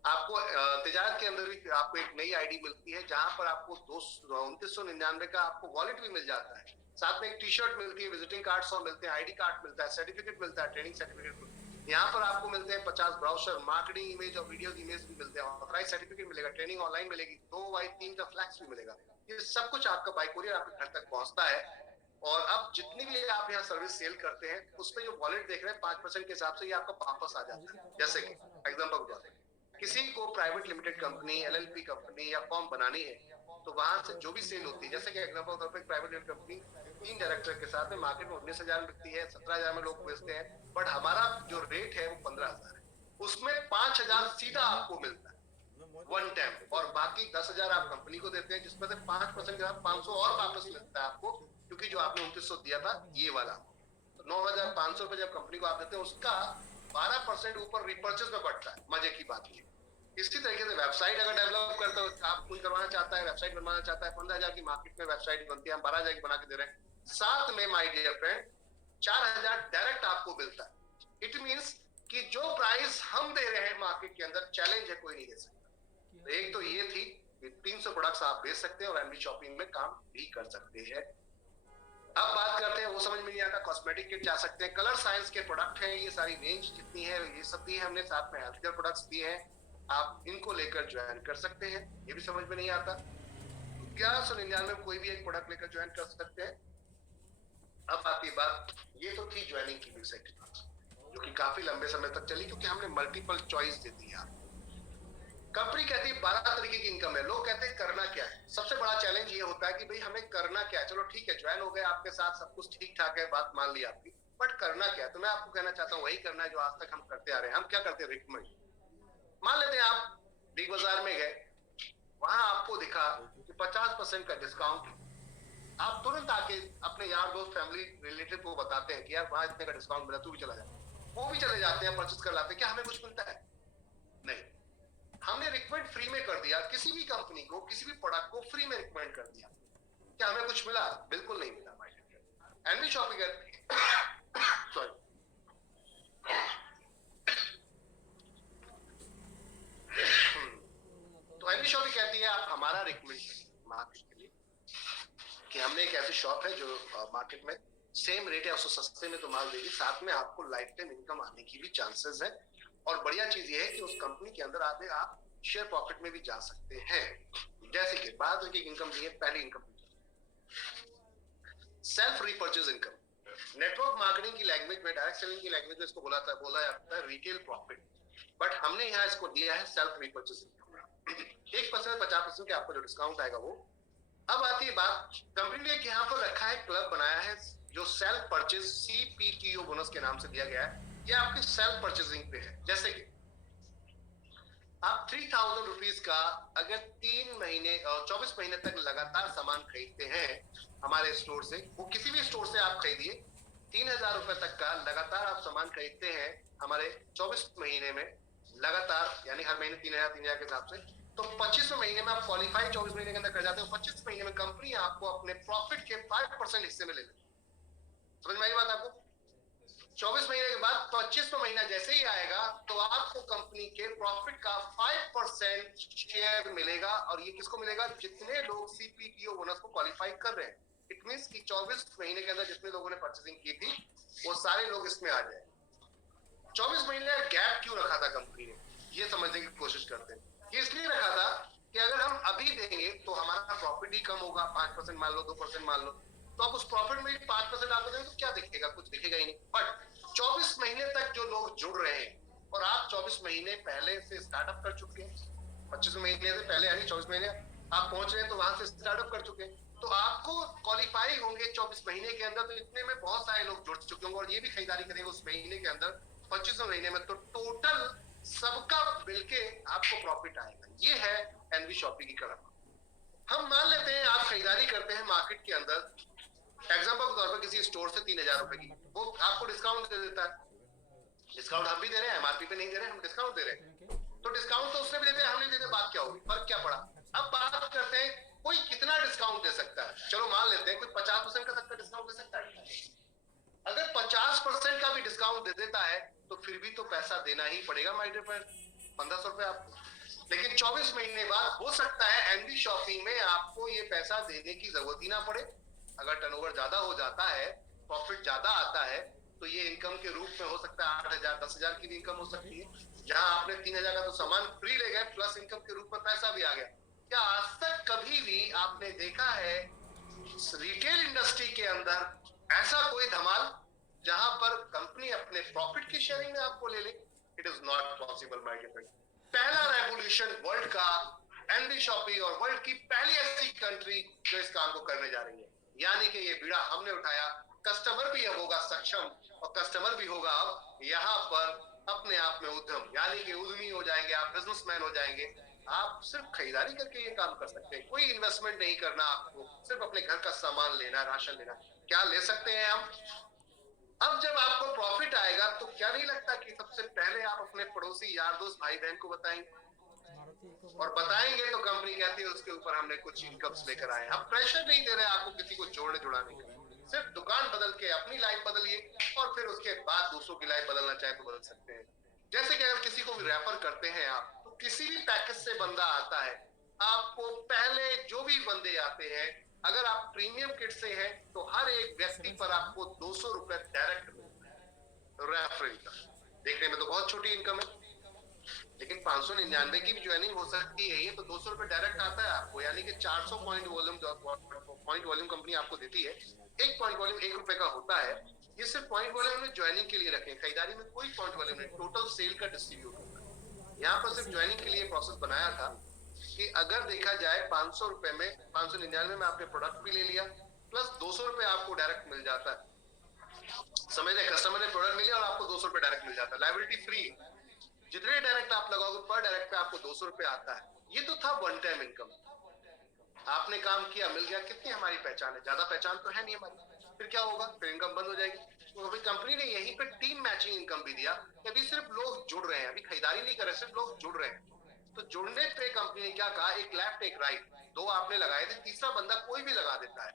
आपको तिजारत के अंदर भी आपको एक नई आईडी मिलती है जहां पर आपको 2999 का आपको वॉलेट भी मिल जाता है, साथ में एक टी शर्ट मिलती है, विजिटिंग कार्ड 100 मिलते हैं, आईडी कार्ड मिलता है, सर्टिफिकेट मिलता है, ट्रेनिंग सर्टिफिकेट। यहाँ पर आपको मिलते हैं 50 ब्राउजर, मार्केटिंग इमेज और वीडियो इमेज भी मिलते हैं, ऑथराइज सर्टिफिकेट मिलेगा, ट्रेनिंग ऑनलाइन मिलेगी, 2x3 का फ्लैक्स भी मिलेगा। ये सब कुछ आपका बाय कुरियर आपके घर तक पहुंचता है। और अब जितनी भी आप यहाँ सर्विस सेल करते हैं उसमें जो वॉलेट देख रहे हैं 5% के हिसाब से ये आपका वापस आ जाता है। जैसे कि एग्जांपल बता दें, किसी को private limited company, LLP company या फॉर्म बनानी है तो वहां से जो भी सेल होती है, जैसे कि एग्जांपल तौर पर प्राइवेट लिमिटेड कंपनी 3 डायरेक्टर के साथ में मार्केट में 19,000 बिकती है, 17,000 में लोग बेचते हैं, बट हमारा जो रेट है वो 15,000 है। उसमें 5,000 सीधा आपको मिलता है वन टाइम, और बाकी 10,000 आप कंपनी को देते हैं, जिसमें से 5% के साथ 500 और वापस मिलता है आपको, क्योंकि जो आपने 2900 दिया था ये वाला, तो 9,500 रुपए जब कंपनी को आप देते हैं उसका 12% ऊपर रिपर्चेज में बढ़ता है। मजे की बात ये। इसी तरीके से वेबसाइट अगर डेवलप करते हो, आप कोई करवाना चाहता है, वेबसाइट बनवाना चाहता है, 15,000 की मार्केट में वेबसाइट बनती है, हम 12,000 की बना के दे रहे हैं। साथ में माय डियर फ्रेंड 4,000 डायरेक्ट आपको मिलता है। इट मींस कि जो प्राइस हम दे रहे हैं मार्केट के अंदर, चैलेंज है, कोई नहीं दे सकता। तो एक तो ये थी कि 300 प्रोडक्ट्स आप बेच सकते हैं और एनबी शॉपिंग में काम भी कर सकते हैं। अब बात करते हैं, वो समझ में नहीं आता, कॉस्मेटिक किट जा सकते हैं, कलर साइंस के प्रोडक्ट हैं, ये सारी रेंज जितनी है ये सब दी है हमने, साथ में हेल्थ केयर प्रोडक्ट्स दिए हैं, आप इनको लेकर ज्वाइन कर सकते हैं। ये भी समझ में नहीं आता, 1199 में कोई भी एक प्रोडक्ट लेकर ज्वाइन कर सकते हैं। अब आती बात, ये तो थी ज्वाइनिंग की विषय की बात, जो कि काफी लंबे समय तक चली क्योंकि हमने मल्टीपल चॉइस दे दी है। कंपनी कहती है 12 तरीके की इनकम है, लोग कहते हैं करना क्या है। सबसे बड़ा चैलेंज ये होता है कि भाई हमें करना क्या है। चलो ठीक है, ज्वाइन हो गए आपके साथ, सब कुछ ठीक ठाक है, बात मान ली आपकी, बट करना क्या है? तो मैं आपको कहना चाहता हूँ वही करना है जो आज तक हम करते आ रहे हैं। हम क्या करते हैं, रिकमेंड। मान लेते हैं आप बिग बाजार में गए, वहां आपको दिखा कि 50% का डिस्काउंट, आप तुरंत आके अपने यार दोस्त, फैमिली रिलेटिव को बताते हैं कि यार वहां इतने का डिस्काउंट मिला, तू भी चला जा। वो भी चले जाते हैं, परचेज कर लाते हैं, क्या हमें कुछ मिलता है? नहीं। हमने रिकमेंड फ्री में कर दिया, किसी भी कंपनी को किसी भी प्रोडक्ट को फ्री में रिकमेंड कर दिया, क्या हमें कुछ मिला? बिल्कुल नहीं मिला my dear. NV shopping sorry तो एनवी शॉपिंग कहती है आप हमारा रिकमेंड करिए मार्केट के लिए, कि हमने एक ऐसी शॉप है जो मार्केट में सेम रेट है, उससे सस्ते में तो माल देगी, साथ में आपको लाइफ टाइम इनकम आने की भी चांसेस है। और बढ़िया चीज ये है कि उस कंपनी के अंदर आप शेयर प्रॉफिट में भी जा सकते हैं। जैसे कि बात है कि इनकम दी है, पहली income self repurchase income. Network marketing की लैंग्वेज में, डायरेक्ट सेलिंग की लैंग्वेज में इसको बोला जाता है रिटेल प्रॉफिट, बट हमने यहाँ इसको दिया है सेल्फ रिपर्चेज इनकम। 1% 50% के आपको जो डिस्काउंट आएगा वो। अब आती है बात, कंपनी ने यहाँ पर रखा है, क्लब बनाया है जो सेल्फ परचेज CPTO बोनस के नाम से दिया गया है। ये आपकी सेल्फ परचेजिंग पे है। जैसे कि आप 3000 रुपीज का अगर 3 महीने 24 महीने तक लगातार सामान खरीदते हैं हमारे स्टोर से, वो किसी भी स्टोर से आप खरीदिए, 3000 रुपए तक का लगातार आप सामान खरीदते हैं हमारे 24 महीने में लगातार, यानी हर महीने 3000 के हिसाब से, तो 25वें महीने में आप क्वालिफाई 24 महीने के अंदर कर जाते हो। 25 महीने में कंपनी आपको अपने प्रॉफिट के 5% हिस्से में ले लेती है। समझ में आई बात आपको? 24 महीने के बाद 25वां महीना जैसे ही आएगा तो आपको कंपनी के प्रॉफिट का 5% शेयर मिलेगा। और ये किसको मिलेगा? जितने लोग CPTO बोनस को क्वालिफाई कर रहे हैं। इट मींस कि 24 महीने के अंदर जितने लोगों ने परचेसिंग की थी वो सारे लोग इसमें आ जाए। 24 महीने का गैप क्यों रखा था कंपनी ने, ये समझने की कोशिश करते हैं। ये इसलिए रखा था कि अगर हम अभी देंगे तो हमारा प्रॉफिट ही कम होगा, 5% मान लो, 2% मान लो, तो आप उस प्रॉफिट में 5% आपको देंगे तो क्या दिखेगा? कुछ दिखेगा ही नहीं। बट 24 महीने तक जो लोग जुड़ रहे हैं और आप 24 महीने पहले से स्टार्टअप कर चुके हैं, 25 महीने से पहले यानी 24 महीने आप पहुंच रहे हैं तो वहां से स्टार्टअप कर चुके हैं, तो आपको क्वालिफाई होंगे 24 महीने के अंदर। तो इतने में बहुत सारे लोग जुड़ चुके होंगे और ये भी खरीदारी करेंगे उस महीने के अंदर, 25वें महीने में, तो टोटल सबका मिलके आपको प्रॉफिट आएगा। ये है एनवी शॉपिंग की कला। हम मान लेते हैं आप खरीदारी करते हैं मार्केट के अंदर, एग्जांपल के तौर पर किसी स्टोर से 3000 रुपए की, वो आपको डिस्काउंट दे देता है। डिस्काउंट हम भी दे रहे हैं, MRP पे नहीं दे रहे हैं, हम डिस्काउंट दे रहे हैं। तो डिस्काउंट तो उसने भी देते हैं, हम नहीं देते, बात क्या होगी? फर्क क्या पड़ा? अब बात करते हैं कोई कितना डिस्काउंट दे सकता है। चलो मान लेते हैं कोई 50% का तक का डिस्काउंट दे सकता है। अगर 50% का भी डिस्काउंट दे देता है तो फिर भी तो पैसा देना ही पड़ेगा माय डियर फ्रेंड, 1500 रुपए आपको। लेकिन 24 महीने बाद हो सकता है एनवी शॉपिंग में आपको ये पैसा देने की जरूरत ही ना पड़े। अगर टर्नओवर ज्यादा हो जाता है, प्रॉफिट ज्यादा आता है, तो ये इनकम के रूप में हो सकता है 8000 10,000 की भी इनकम हो सकती है। जहां आपने 3000 का तो सामान फ्री ले गए, प्लस इनकम के रूप में पैसा भी आ गया। क्या आज तक कभी भी आपने देखा है रिटेल इंडस्ट्री के अंदर ऐसा कोई धमाल जहां पर कंपनी अपने प्रॉफिट की शेयरिंग में आपको ले ले? It is not possible my dear friend. पहला रेवोल्यूशन वर्ल्ड का, एनवी शॉपिंग, और वर्ल्ड की पहली ऐसी कंट्री जो इस काम को करने जा रही है। यानी कि ये बीड़ा हमने उठाया, कस्टमर भी अब होगा सक्षम, और कस्टमर भी होगा अब यहाँ पर अपने आप में उद्यम, यानी कि उद्यमी हो जाएंगे, आप बिजनेसमैन हो जाएंगे। आप सिर्फ खरीदारी करके ये काम कर सकते हैं, कोई इन्वेस्टमेंट नहीं करना आपको, सिर्फ अपने घर का सामान लेना, राशन लेना। क्या ले सकते हैं हम? अब जब आपको प्रॉफिट आएगा तो क्या नहीं लगता कि सबसे पहले आप अपने पड़ोसी, यार दोस्त, भाई बहन को बताएंगे, और बताएंगे तो कंपनी कहती है उसके ऊपर हमने कुछ इनकम्स लेकर आए। अब प्रेशर नहीं दे रहे आपको किसी को जोड़ने जुड़ाने का, सिर्फ दुकान बदल के अपनी लाइफ बदलिए, और फिर उसके बाद दूसरों की लाइफ बदलना चाहे तो बदल सकते हैं। जैसे कि अगर किसी को भी रेफर करते हैं आप, तो किसी भी पैकेज से बंदा आता है, आपको पहले जो भी बंदे आते हैं, अगर आप प्रीमियम किट से हैं तो हर एक व्यक्ति पर आपको 200 रुपए डायरेक्ट मिलता है रेफरल का। देखने में तो बहुत छोटी इनकम है, लेकिन 599 की भी ज्वाइनिंग हो सकती है। ये तो 200 रुपए डायरेक्ट आता है आपको, यानी कि 400 पॉइंट वॉल्यूम कंपनी आपको देती है। एक पॉइंट वॉल्यूम 1 रुपए का होता है। ये सिर्फ पॉइंट वॉल्यूम में ज्वाइनिंग के लिए रखें, खरीदारी में कोई पॉइंट वॉल्यूम नहीं, टोटल सेल का डिस्ट्रीब्यूट होता है। यहाँ पर सिर्फ ज्वाइनिंग के लिए प्रोसेस बनाया था कि अगर देखा जाए 500 रुपए में, 599 में आपने प्रोडक्ट भी ले लिया, प्लस 200 रुपए आपको डायरेक्ट मिल जाता है। समझ रहे, कस्टमर ने प्रोडक्ट मिल लिया और आपको 200 रुपए डायरेक्ट मिल जाता है, लायबिलिटी फ्री। जितने डायरेक्ट आप लगाओगे पर डायरेक्ट पे आपको 200 रुपए आता है। ये तो था वन टाइम इनकम, आपने काम किया, मिल गया। कितनी हमारी पहचान है? ज्यादा पहचान तो है नहीं हमारी, फिर क्या होगा? फिर इनकम बंद हो जाएगी। तो अभी कंपनी ने यहीं पे टीम मैचिंग इनकम भी दिया कि अभी सिर्फ लोग जुड़ रहे हैं, अभी खरीदारी नहीं कर रहे, सिर्फ लोग जुड़ रहे हैं। तो जुड़ने पे कंपनी ने क्या कहा, एक लेफ्ट एक राइट, दो आपने लगाए थे, तीसरा बंदा कोई भी लगा देता है,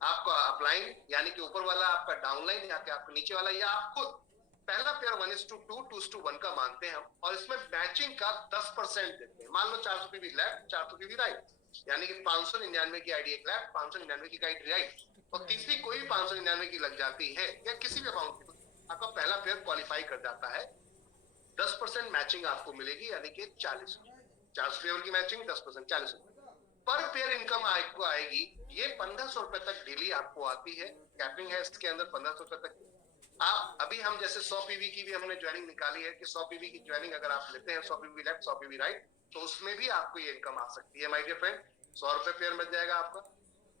आपका अपलाइन यानी कि ऊपर वाला, आपका डाउनलाइन या आपका नीचे वाला, या आप खुद पहला पेयर 1:2 2:1 का मानते हैं हम, और इसमें मैचिंग का 10% देते हैं। मान लो 400 पीवी लेफ्ट 400 पीवी राइट, यानी कि 599 की आईडी एक लेफ्ट 599 की आईडी राइट, और तीसरी कोई भी 599 की लग जाती है या किसी भी अमाउंट की, तो आपका पहला पेयर क्वालिफाई कर जाता है, 10% मैचिंग आपको मिलेगी, यानी कि 40 400 पेयर की मैचिंग 10% 40 पर पेयर इनकम आपको आएगी। ये 1500 रुपए तक डेली आपको आती है, कैपिंग है इसके अंदर 1500 रुपए तक। आप अभी हम जैसे 100 पीवी की भी हमने ज्वाइनिंग निकाली है कि 100 पीवी की ज्वाइनिंग अगर आप लेते हैं, 100 पीवी लेफ्ट 100 पीवी राइट, तो उसमें भी आपको ये इनकम आ सकती है माय डियर फ्रेंड। 100 रुपए पेयर बन जाएगा आपका,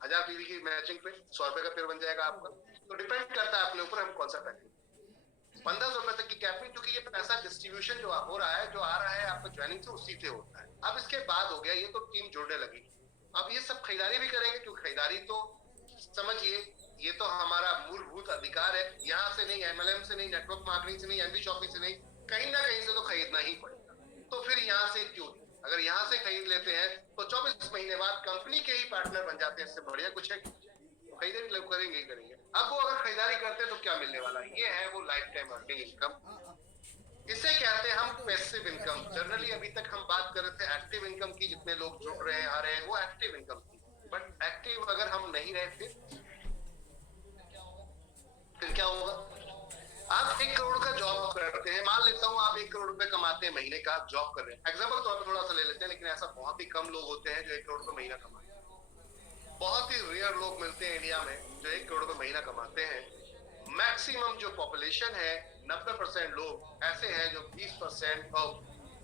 1000 पीवी की मैचिंग पे 100 रुपए का पेयर बन जाएगा आपका। तो डिपेंड करता है अपने ऊपर हम कौन सा पैकेज। 1500 रुपए तक की कैपिंग, क्योंकि ये पैसा डिस्ट्रीब्यूशन जो हो रहा है, जो आ रहा है आपको ज्वाइनिंग से, उसी से होता है। अब इसके बाद हो गया, ये तो टीम जुड़ने लगी, अब ये सब खरीदारी भी करेंगे, क्योंकि खरीदारी तो समझिए ये तो हमारा मूलभूत अधिकार है, यहाँ से नहीं, एमएलएम से नहीं, नेटवर्क मार्केटिंग से नहीं, एमबी शॉपिंग से नहीं, कहीं ना कहीं से तो खरीदना ही पड़ेगा। तो फिर यहाँ से क्यों, अगर यहाँ से खरीद लेते हैं तो 24 महीने बाद कंपनी के ही पार्टनर बन जाते हैं, इससे बढ़िया कुछ है? खरीदारी लोग करेंगे ही करेंगे। अब वो अगर खरीदारी करते हैं तो क्या मिलने वाला है, ये है वो लाइफ टाइम अर्निंग इनकम, इसे कहते हैं हम पैसिव इनकम। जनरली अभी तक हम बात कर रहे थे एक्टिव इनकम की, जितने लोग जुड़ रहे हैं आ रहे हैं वो एक्टिव इनकम की, बट एक्टिव अगर हम नहीं रहे फिर क्या होगा? आप 1 करोड़ का जॉब करते हैं, मान लेता हूं आप 1 करोड़ रुपए कमाते हैं महीने का, आप जॉब कर रहे हैं, एग्जाम्पल तौर पर थोड़ा सा ले लेते हैं, लेकिन ऐसा बहुत ही कम लोग होते हैं जो 1 करोड़ रुपए महीना कमाते हैं। बहुत ही रेयर लोग मिलते हैं इंडिया में जो 1 करोड़ रुपए महीना कमाते हैं। मैक्सिमम जो पॉपुलेशन है 90% लोग ऐसे हैं जो 20% और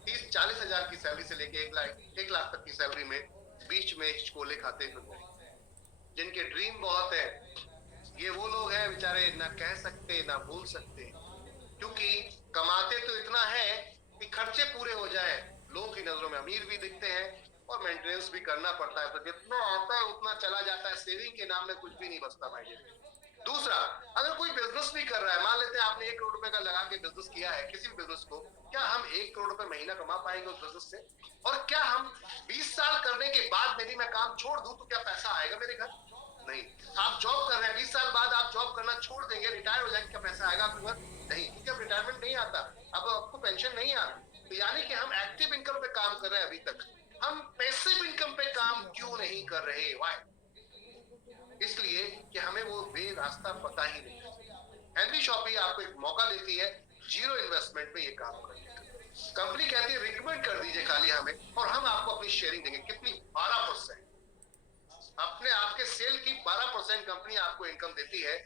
30-40 हजार की सैलरी से लेके 1 लाख तक की सैलरी में बीच में हिचकोले खाते फिरते हैं, जिनके ड्रीम बहुत है। ये वो लोग हैं बेचारे, ना कह सकते ना बोल सकते, क्योंकि कमाते तो इतना है कि खर्चे पूरे हो जाए, लोगों की नजरों में अमीर भी दिखते हैं और मेंटेनेंस भी करना पड़ता है, तो जितना आता है उतना चला जाता है, सेविंग के नाम में कुछ भी नहीं बचता भाई। दूसरा, अगर कोई बिजनेस भी कर रहा है, मान लेते हैं आपने 1 करोड़ रुपए का लगा के बिजनेस किया है, किसी भी बिजनेस को, क्या हम 1 करोड़ रुपए महीना कमा पाएंगे उस बिजनेस से? और क्या हम 20 साल करने के बाद यदि मैं काम छोड़ दूं तो क्या पैसा आएगा मेरे घर? नहीं। आप जॉब कर रहे हैं, 20 साल बाद आप जॉब करना छोड़ देंगे, रिटायर हो जाएंगे, क्या पैसा आएगा आपके घर? नहीं, क्योंकि अब रिटायरमेंट नहीं आता, अब आपको पेंशन नहीं आती। तो यानी कि हम एक्टिव इनकम पे काम कर रहे हैं अभी तक, हम पैसिव इनकम पे काम क्यों नहीं कर रहे? वाई? इसलिए कि हमें वो वे रास्ता पता ही नहीं। एनबी शॉपी आपको एक मौका देती है जीरो इन्वेस्टमेंट में ये काम करने का। कंपनी कहती है रिकमेंड कर दीजिए खाली हमें, और हम आपको अपनी शेयरिंग देंगे, कितनी? 12%। अपने आपके सेल की 12% कंपनी आपको इनकम देती है।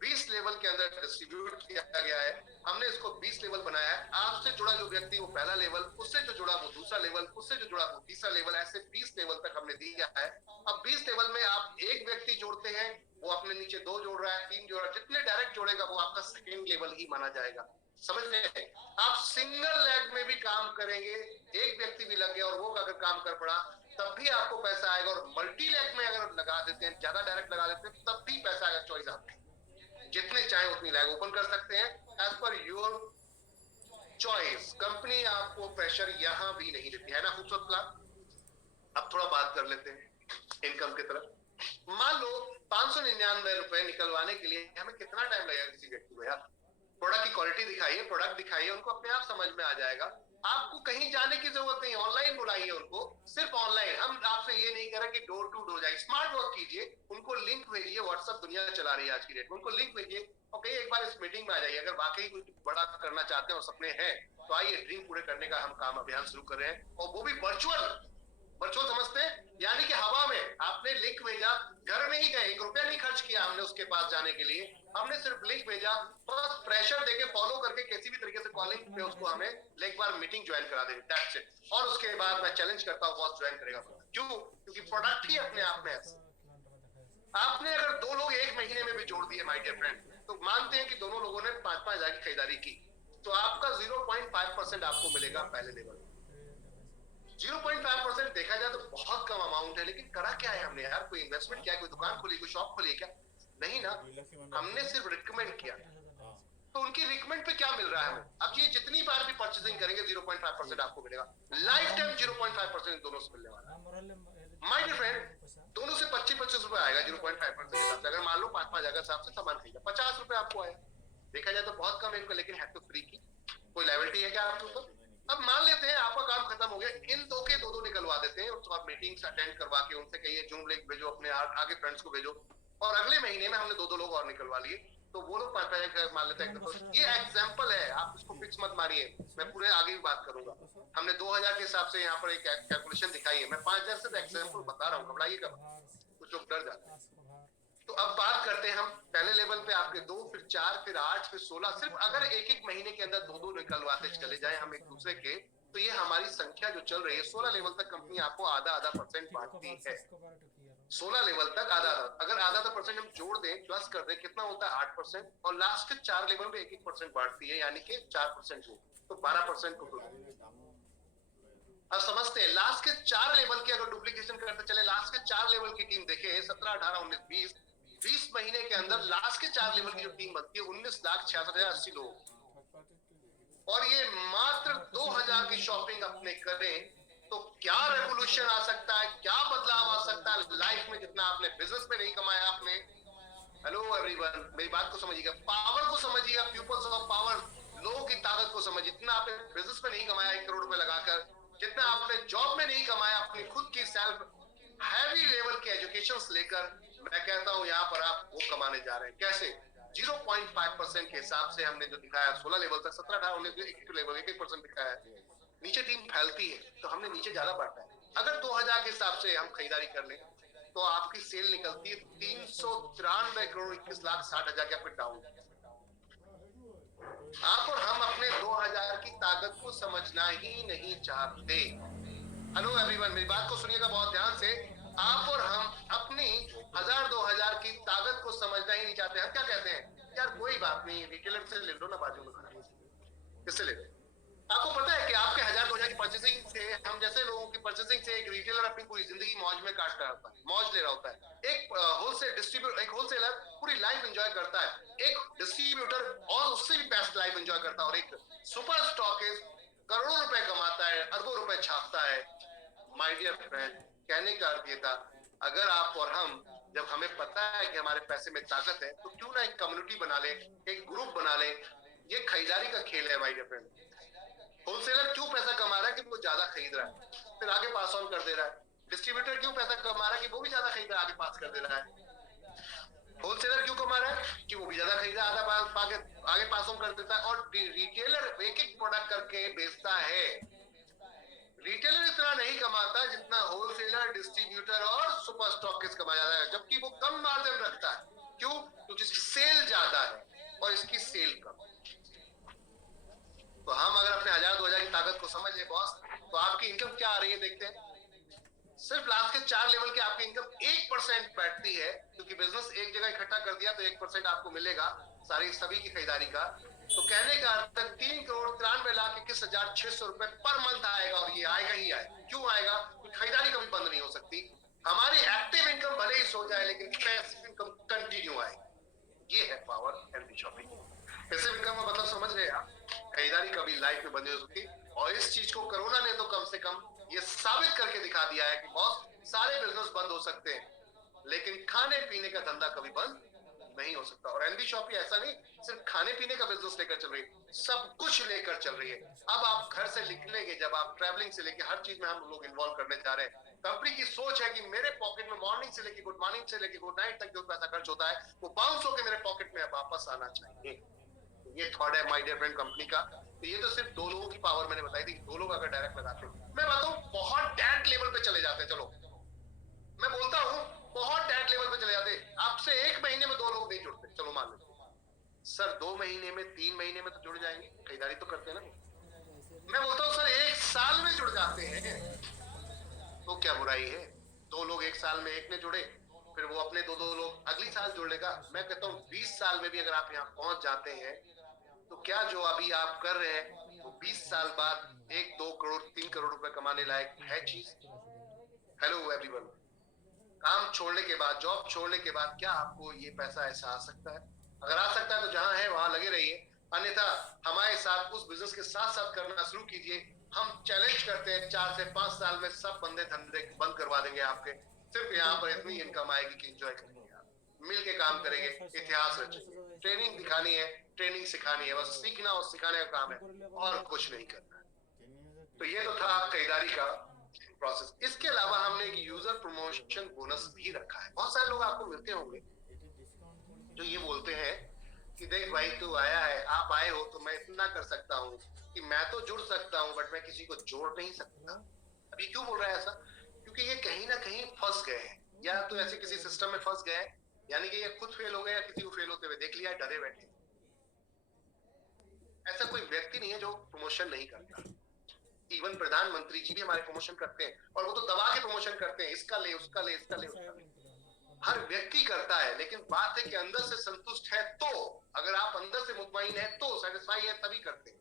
20 लेवल के अंदर डिस्ट्रीब्यूट किया गया है, हमने इसको 20 लेवल बनाया है। आपसे जुड़ा जो व्यक्ति वो पहला लेवल, उससे जो जुड़ा वो दूसरा लेवल, उससे जो जुड़ा वो तीसरा लेवल, ऐसे 20 लेवल तक हमने दिया है। अब 20 लेवल में आप एक व्यक्ति जोड़ते हैं, वो अपने नीचे 2 जोड़ रहा है, 3 जोड़ रहा है, जितने डायरेक्ट जोड़ेगा वो आपका सेकेंड लेवल ही माना जाएगा। समझ रहे हैं? आप सिंगल लेग में भी काम करेंगे, एक व्यक्ति भी लग गया और वो अगर काम कर पड़ा तब भी आपको पैसा आएगा, और मल्टी लेग में अगर लगा देते हैं, ज्यादा डायरेक्ट लगा देते हैं, तब भी पैसा आएगा। चॉइस आपकी, जितने चाहे उतनी लैग ओपन कर सकते हैं as per your choice. Company आपको प्रेशर यहां भी नहीं देती है ना। खूबसूरत प्लान। अब थोड़ा बात कर लेते हैं इनकम की तरफ। मान लो 599 रुपए निकलवाने के लिए हमें कितना टाइम लगेगा किसी व्यक्ति को? यार प्रोडक्ट की क्वालिटी दिखाइए, प्रोडक्ट दिखाइए, उनको अपने आप समझ में आ जाएगा। आपको कहीं जाने की जरूरत नहीं, ऑनलाइन बुलाइए उनको, सिर्फ ऑनलाइन। हम आपसे ये नहीं कह रहे कि डोर टू डोर जाइए, स्मार्ट वर्क कीजिए, उनको लिंक भेजिए। व्हाट्सएप दुनिया चला रही है आज की डेट में, उनको लिंक भेजिए और कहिए एक बार इस मीटिंग में आ जाइए। अगर वाकई कुछ बड़ा करना चाहते हैं और सपने हैं तो आइए, ड्रीम पूरे करने का हम काम अभियान शुरू कर रहे हैं, और वो भी वर्चुअल। वर्चुअल समझते हैं? यानी कि हवा में आपने लिंक भेजा, घर में ही गए, 1 रुपया नहीं खर्च किया हमने उसके पास जाने के लिए, हमने सिर्फ लिंक भेजा, बस प्रेशर देके फॉलो करके किसी भी तरीके से कॉलिंग पे उसको हमें एक बार मीटिंग ज्वाइन करा देंगे, दैट्स इट। और उसके बाद मैं चैलेंज करता हूँ बॉस ज्वाइन करेगा। क्यों? क्योंकि प्रोडक्ट ही अपने आप में ऐसा। आपने अगर 2 लोग 1 महीने में भी जोड़ दिए माय डियर फ्रेंड, तो मानते हैं कि दोनों लोगों ने 5-5 हजार की खरीदारी की, तो आपका 0.5% आपको मिलेगा पहले लेवल। 0.5% देखा जाए तो बहुत कम अमाउंट है, लेकिन करा क्या है हमने यार? कोई इन्वेस्टमेंट किया, कोई दुकान खोली, कोई शॉप खोली क्या? नहीं ना, हमने सिर्फ रिकमेंड किया। तो उनकी रिकमेंड पे क्या मिल रहा है हमें? अब ये जितनी बार भी परचेसिंग करेंगे 0.5% आपको मिलेगा, लाइफ टाइम 0.5% दोनों से मिलने वाला है। माय डियर फ्रेंड, दोनों से 25-25 रुपए आएगा 0.5% के हिसाब से। अगर मान लो 5-5 हजार हिसाब से सामान खरीदा, 50 रुपए आपको आया। देखा जाए तो बहुत कम है इनको, लेकिन है तो फ्री की। कोई लायबिलिटी है क्या आपके ऊपर? अब मान लेते हैं आपका काम खत्म हो गया, इन दो के दो निकलवा देते हैं, तो आप मीटिंग्स अटेंड करवा के उनसे कहिए जूम लिंक भेजो, अपने आगे फ्रेंड्स को भेजो, और अगले महीने में हमने दो लोग और निकलवा लिए, तो वो लोग 5-5 मान लेते हैं। ये एग्जाम्पल है, आप इसको फिक्स मत मारिए, मैं पूरे आगे भी बात करूंगा। हमने 2000 के हिसाब से यहाँ पर एक कैलकुलेशन दिखाई है, मैं 5000 से एग्जाम्पल बता रहा हूँ, घबराइएगा, कुछ लोग डर जाते हैं। तो अब बात करते हैं हम पहले लेवल पे, आपके 2, फिर 4, फिर 8, फिर 16। सिर्फ अगर एक महीने के अंदर दो निकलवाते चले जाए हम एक दूसरे के, तो ये हमारी संख्या जो चल रही है 16 लेवल तक कंपनी आपको आधा परसेंट बांटती है। 16 लेवल तक आधा, अगर आधा परसेंट हम जोड़ दें, प्लस कर दें, कितना होता है 8%, और लास्ट के 4 लेवल पे 1% बांटती है, यानी कि 4% जो, तो 12% को। अब समझते हैं, लास्ट के 4 लेवल की अगर डुप्लीकेशन करते चले, लास्ट के 4 लेवल की टीम देखें, 17, 18, 19, 20 महीने के अंदर लास्ट के 4 लेवल की जो टीम बनती है 19,66,080 लोग, और ये मात्र 2000 की शॉपिंग अपने करें, तो क्या रेवोल्यूशन आ सकता है, क्या बदलाव आ सकता है लाइफ में, जितना आपने बिजनेस में नहीं कमाया आपने। हेलो एवरीवन, मेरी बात को समझिएगा, पावर को समझिएगा, पीपल्स ऑफ पावर, लोगों की ताकत को समझिए। जितना आपने बिजनेस में नहीं कमाया 1 करोड़ रुपए लगाकर, जितना आपने जॉब में नहीं कमाया अपनी खुद की सेल्फ हैवी लेवल के एजुकेशन लेकर, मैं कहता हूं यहाँ पर आप वो कमाने जा रहे हैं। कैसे? 0.5% के हिसाब से हमने जो दिखाया 16 लेवल तक, 17, 18, 19, 21 लेवल 1% दिखाया है। नीचे टीम फैलती है तो हमने नीचे ज्यादा बांटा है। अगर 2000 के हिसाब से हम खरीदारी कर लें, तो आपकी सेल निकलती है 393 करोड़ 21,60,000 के, आपके डाउन। आप और हम अपने 2000 की ताकत को समझना ही नहीं चाहते। हेलो एवरीवन, मेरी बात को सुनिएगा बहुत ध्यान से। आप और हम अपनी 1000-2000 की ताकत को समझना ही नहीं चाहते। हम क्या कहते हैं, यार कोई बात नहीं, रिटेलर से ले लो ना, बाजू में खड़ा, किससे ले लो? आपको पता है कि आपके 1000-2000 की परचेसिंग से, हम जैसे लोगों की परचेसिंग से, एक रिटेलर अपनी पूरी जिंदगी मौज में काट रहा होता है, मौज ले रहा होता है। एक होलसेल डिस्ट्रीब्यूटर, एक होलसेलर पूरी लाइफ एंजॉय करता है, एक डिस्ट्रीब्यूटर और उससे भी बेस्ट लाइफ एंजॉय करता है, और एक सुपर स्टॉकिस्ट करोड़ों रुपए कमाता है, अरबों रुपए छापता है। माय डियर फ्रेंड, कहने का अर्थ ये था, अगर आप और हम, जब हमें पता है कि हमारे पैसे में ताकत है, तो क्यों ना एक कम्युनिटी बना ले, एक ग्रुप बना ले। ये खरीदारी का खेल है माय डियर फ्रेंड। होलसेलर क्यों पैसा कमा रहा है कि वो ज्यादा खरीद रहा है, फिर आगे पास ऑन कर दे रहा है। डिस्ट्रीब्यूटर क्यों पैसा कमा रहा है कि वो भी ज्यादा खरीद रहा है, आगे पास कर दे रहा है। होलसेलर क्यों कमा रहा है कि वो भी ज्यादा खरीदा, आगे पास ऑन कर देता है। और रिटेलर एक एक प्रोडक्ट करके बेचता है। रिटेलर इतना नहीं कमाता जितना होलसेलर, डिस्ट्रीब्यूटर और सुपर स्टॉकिस्ट कमा जाता है, जबकि वो कम मार्जिन रखता है। क्यों? क्योंकि इसकी सेल ज्यादा है और इसकी सेल कम। तो हम अगर अपने 1000-2000 की ताकत को समझ ले बॉस, तो आपकी इनकम क्या आ रही है देखते हैं। सिर्फ लास्ट के 4 लेवल की आपकी इनकम 1% बैठती है, क्योंकि बिजनेस एक जगह इकट्ठा कर दिया तो 1% आपको मिलेगा सारी सभी की खरीदारी का। तो कहने का अर्थ 3,93,21,600 रुपए पर मंथ आएगा, और ये आएगा ही आएगा। क्यों आएगा? क्योंकि खरीदारी कभी बंद नहीं हो सकती। हमारी एक्टिव इनकम भले ही सो जाए, लेकिन पैसिव इनकम कंटिन्यू आएगी। ये है power and shopping. Passive income का मतलब समझ रहे हैं आप? खरीदारी कभी लाइफ में बंद नहीं हो सकती। और इस चीज को कोरोना ने तो कम से कम ये साबित करके दिखा दिया है कि बहुत सारे बिजनेस बंद हो सकते हैं, लेकिन खाने पीने का धंधा कभी बंद नहीं हो सकता। और एनबी शॉपी ऐसा नहीं सिर्फ खाने पीने का बिजनेस लेकर चल रही है, सब कुछ लेकर चल रही है। अब आप घर से निकलेंगे, जब आप ट्रैवलिंग से लेकर हर चीज में हम लोग इन्वॉल्व करने जा रहे हैं। कंपनी की सोच है कि मेरे पॉकेट में मॉर्निंग से लेकर गुड मॉर्निंग से लेकर गुड नाइट तक जो पैसा खर्च होता है, वो बाउंस होकर मेरे पॉकेट में वापस आना चाहिए। ये थॉट है माय डियर फ्रेंड कंपनी का। तो ये तो सिर्फ 2 लोगों की पावर मैंने बताई थी, 2 लोग अगर डायरेक्ट लगाते हैं, मैं बताऊं बहुत डैट लेवल पे चले जाते हैं। चलो मैं बोलता हूं बहुत डैट लेवल पे चले जाते हैं। आपसे 1 महीने में 2 लोग नहीं जुड़ते, चलो मान लेते सर 2 महीने में 3 महीने में तो जुड़ जाएंगे, खरीदारी तो करते हैं ना। मैं बोलता हूं सर 1 साल में जुड़ जाते हैं, तो क्या बुराई है? 2 लोग 1 साल में, एक ने जुड़े, फिर वो अपने 2 लोग अगली साल जुड़ने का। मैं कहता हूँ 20 साल में भी अगर आप यहाँ पहुंच जाते हैं, तो क्या जो अभी आप कर रहे हैं वो 20 साल बाद 1-2 करोड़ 3 करोड़ रुपए कमाने लायक है चीज? हेलो एवरीवन, काम छोड़ने के बाद, जॉब छोड़ने के बाद क्या आपको ये पैसा ऐसा आ सकता है? अगर आ सकता है तो जहां है वहां लगे रहिए। अन्यथा हमारे साथ उस बिजनेस के साथ साथ करना शुरू कीजिए। हम चैलेंज करते हैं 4 से 5 साल में सब बंदे धंधे बंद करवा देंगे आपके। सिर्फ यहाँ पर इतनी इनकम आएगी कि एंजॉय करेंगे आप, मिल के काम करेंगे, इतिहास रचेंगे। ट्रेनिंग दिखानी है, ट्रेनिंग सिखानी है, बस सीखना और सिखाने का काम है और कुछ नहीं करना है। तो ये तो था खरीदारी का प्रोसेस। इसके अलावा हमने एक यूजर प्रमोशन बोनस भी रखा है। बहुत सारे लोग आपको मिलते होंगे जो ये बोलते हैं कि देख भाई तू आया है, आप आए हो तो मैं इतना कर सकता हूँ कि मैं तो जुड़ सकता हूँ बट मैं किसी को जोड़ नहीं सकता। अभी क्यों बोल रहा है ऐसा? क्योंकि ये कहीं ना कहीं फंस गए हैं, या तो ऐसे किसी सिस्टम में फंस गए, यानी कि ये खुद फेल हो गए या किसी को फेल होते हुए देख लिया, डरे बैठे। ऐसा कोई व्यक्ति नहीं है जो प्रमोशन नहीं करता। इवन प्रधानमंत्री जी भी हमारे प्रमोशन करते हैं, और वो तो दबा के प्रमोशन करते हैं, इसका ले उसका ले इसका ले उसका ले। हर व्यक्ति करता है, लेकिन बात है कि अंदर से संतुष्ट है तो, अगर आप अंदर से मुतमईन है तो, सेटिस्फाई है तभी करते हैं।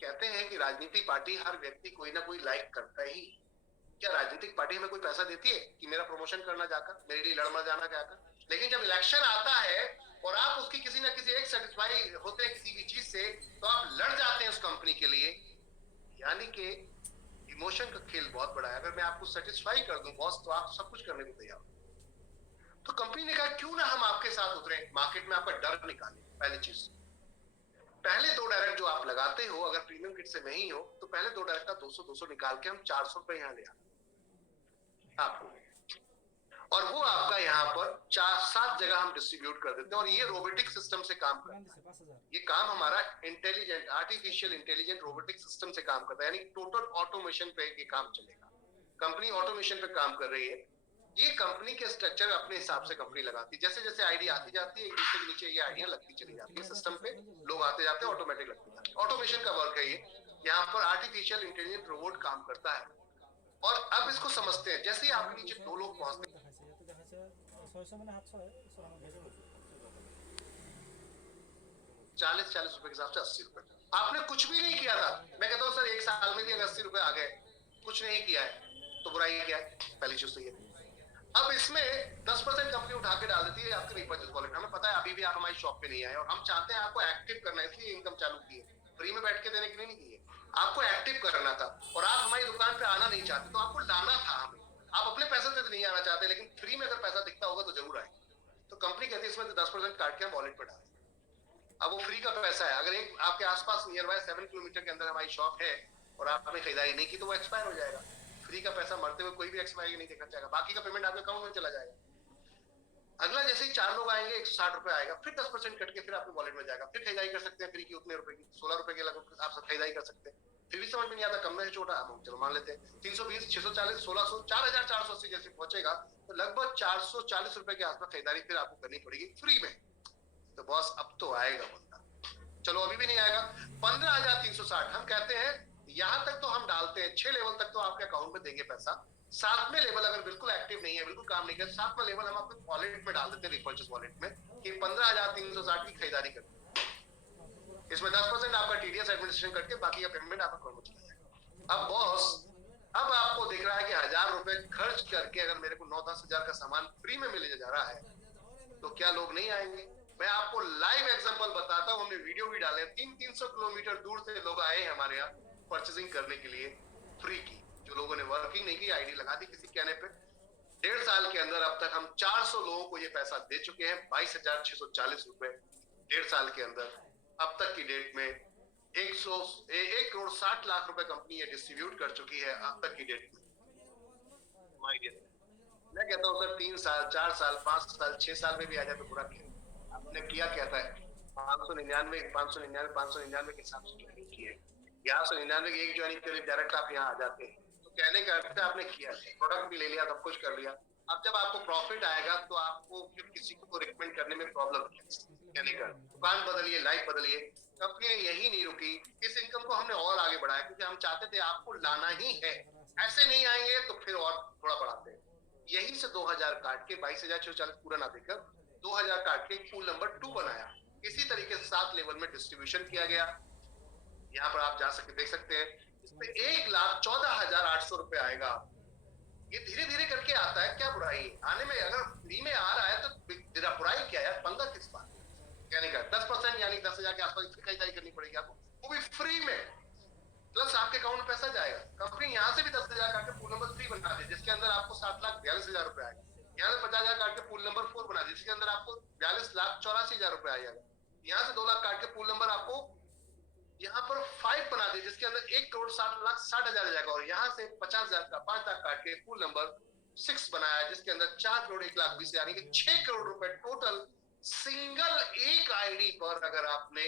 कहते हैं कि राजनीतिक पार्टी हर व्यक्ति कोई ना कोई लाइक करता ही। क्या राजनीतिक पार्टी हमें कोई पैसा देती है कि मेरा प्रमोशन करना जाकर, मेरे लिए लड़ मर जाना जाकर? लेकिन जब इलेक्शन आता है और आप उसकी किसी ना किसी एक सेटिस्फाई होते हैं किसी भी चीज से, तो आप लड़ जाते हैं उस कंपनी के लिए। यानी कि इमोशन का खेल बहुत बड़ा है। अगर मैं आपको सेटिस्फाई कर दूं बॉस, तो आप सब कुछ करने को तैयार हो। तो कंपनी ने कहा क्यों ना हम आपके साथ उतरे, मार्केट में आपका डर निकालें। पहली चीज, पहले 2 डायरेक्ट जो आप लगाते हो, अगर प्रीमियम किट से नहीं हो तो पहले 2 डायरेक्ट का 200 निकाल के हम 400 रुपए यहाँ ले आते आपको, और वो आपका यहाँ पर 4-7 जगह हम डिस्ट्रीब्यूट कर देते हैं। और ये रोबोटिक सिस्टम से काम करता है। ये काम हमारा intelligent, artificial intelligent robotic system से काम करता है, यानी टोटल ऑटोमेशन पे ये काम चलेगा। कंपनी ऑटोमेशन पे काम कर रही है। ये कंपनी के स्ट्रक्चर अपने हिसाब से कंपनी लगाती है। जैसे जैसे आईडिया आती जाती है, एक दूसरे के नीचे ये आइडिया लगती चली जाती है सिस्टम पे, लोग आते जाते हैं, ऑटोमेटिक लगती जाती है। ऑटोमेशन का वर्क है ये। यहाँ पर आर्टिफिशियल इंटेलिजेंट रोबोट काम करता है। और अब इसको समझते हैं, जैसे ही आपके नीचे 2 लोग पहुंचते हैं, 40 रुपए के हिसाब से 80 रुपए, आपने कुछ भी नहीं किया था। मैं कहता हूँ सर 1 साल में भी अगर 80 रुपए आ गए, कुछ नहीं किया है, तो बुराई क्या है? पहली चीज तो ये। अब इसमें 10% कंपनी उठा के डाल देती है आपके रीपर्चेज वॉलेट। हमें पता है अभी भी आप हमारी शॉप पे नहीं आए, और हम चाहते हैं आपको एक्टिव करना है, इसलिए इनकम चालू की है। फ्री में बैठ के देने के लिए नहीं की है, आपको एक्टिव करना था। और आप हमारी दुकान पे आना नहीं चाहते, तो आपको लाना था हमें। आप अपने पैसे से तो नहीं आना चाहते, लेकिन फ्री में अगर पैसा दिखता होगा तो जरूर आए। तो कंपनी कहती है इसमें 10% काट के हम वॉलेट पे डालें। अब वो फ्री का पैसा है। अगर एक आपके आसपास नियर बाय 7 किलोमीटर के अंदर हमारी शॉप है और आपने खरीदारी नहीं की, तो वो एक्सपायर हो जाएगा। फ्री का पैसा मरते हुए कोई भी एक्सपायरी नहीं देखना चाहेगा, बाकी का पेमेंट आपके अकाउंट में चला जाएगा। अगला जैसे ही 4 लोग आएंगे 160 रुपए आएगा, फिर 10% कट के फिर आपके वॉलेट में जाएगा। फिर खरीदारी कर सकते हैं फ्री की उतने रुपए की, 16 रुपए के लगभग आप सब खरीदारी कर सकते हैं। फिर भी समझ में नहीं आता, कम में छोटा अमाउंट चलो मान लेते हैं 320, 640, 1600, 4480 जैसे पहुंचेगा, तो लगभग 440 रुपए के आसपास खरीदारी फिर आपको करनी पड़ेगी फ्री में। तो बॉस अब तो आएगा बंदा, चलो अभी भी नहीं आएगा। 15,360 हम कहते हैं, यहां तक तो हम डालते हैं, 6 लेवल तक तो आपके अकाउंट में देंगे पैसा। 7वें लेवल अगर बिल्कुल एक्टिव नहीं है, बिल्कुल काम नहीं कर, 7वां लेवल हम आपके वॉलेट में डाल देते हैं, रिपर्चेज वॉलेट में, कि 15,360 की खरीदारी करते हैं। इसमें 10% आपका टीडीएस एडमिनिस्ट्रेशन करके बाकी का पेमेंट आपका अकाउंट में चला जाएगा। अब बॉस, अब आपको दिख रहा है कि 1000 रुपए खर्च करके अगर मेरे को 9-10 हजार का सामान फ्री में मिलने जा रहा है, तो क्या लोग नहीं आएंगे? मैं आपको लाइव एग्जांपल बताता हूं, हमने वीडियो भी डाले। 300-300 किलोमीटर दूर से लोग आए हमारे यहाँ परचेसिंग करने के लिए फ्री की। जो लोगों ने वर्किंग नहीं की, आईडी लगा दी किसी कहने पे। 1.5 साल के अंदर अब तक हम 400 लोगों को ये पैसा दे चुके हैं, 22,640 रुपए 1.5 साल के अंदर। अब तक की डेट में 1 करोड़ 60 लाख रुपए कंपनी ये डिस्ट्रीब्यूट कर चुकी है अब तक की डेट में। मैं कहता हूँ सर 3 साल, 4 साल, 5 साल, 6 साल में भी आ जाए तो बुरा क्या? आपने किया क्या था? 599 के हिसाब से ज्वाइनिंग की है, 1199 की एक ज्वाइनिंग के लिए डायरेक्ट आप यहाँ आ जाते हैं। तो कहने का अर्थ है आपने किया, प्रोडक्ट भी ले लिया, सब कुछ कर लिया। अब जब आपको प्रॉफिट आएगा तो आपको फिर किसी को रिकमेंड करने में प्रॉब्लम कहने का, दुकान बदलिए, लाइफ बदलिए। कंपनी ने यही नहीं रुकी, इस इनकम को हमने और आगे बढ़ाया, क्योंकि हम चाहते थे आपको लाना ही है। ऐसे नहीं आएंगे तो फिर और थोड़ा बढ़ाते हैं। यही से 2000 काट के 22,640 पूरा ना देकर 2000 काट के पूल नंबर 2 बनाया। इसी तरीके से 7 लेवल में डिस्ट्रीब्यूशन किया गया। यहाँ पर आप जा सकते देख सकते हैं, इसमें 1,14,800 रुपए आएगा। ये धीरे धीरे करके आता है, क्या बुराई आने में? अगर फ्री में आ रहा है तो बुराई क्या है, पंगा किस बात? कहने का 10% यानी 10,000 के आसपास इसकी खरीदारी करनी पड़ेगी आपको, वो भी फ्री में, प्लस आपके अकाउंट में पैसा जाएगा। कंपनी यहाँ से भी 10,000 काट के पूल नंबर 3 बना दे जिसके अंदर आपको 7,42,000 रुपए आएगा। यहाँ से 50,000 काट के पूल नंबर 4 बना दे जिसके अंदर आपको 42,84,000 रुपए आ जाएगा। यहाँ से 2 लाख काट के पूल नंबर आपको यहाँ पर 5 बना दे जिसके अंदर 1,60,60,000 आ जाएगा। और यहाँ से 50,000 का 5 लाख काट के पूल नंबर 6 बनाया जिसके अंदर 4,01,20,000 यानी कि 6 करोड़ रुपए टोटल सिंगल एक आईडी पर अगर आपने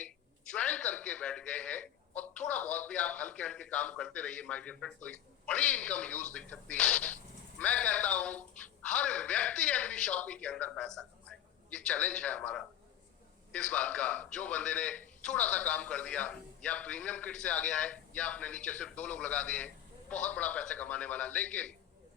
ज्वाइन करके बैठ गए हैं और थोड़ा बहुत भी आप हल्के हल्के काम करते रहिए माय डियर फ्रेंड, तो बड़ी इनकम यूज दिख सकती है। मैं कहता हूं हर व्यक्ति एनवी शॉपिंग के अंदर पैसा कमाएगा, ये चैलेंज है हमारा इस बात का। जो बंदे ने थोड़ा सा काम कर दिया या प्रीमियम किट से आ गया है या अपने नीचे सिर्फ 2 लोग लगा दिए हैं, बहुत बड़ा पैसा कमाने वाला। लेकिन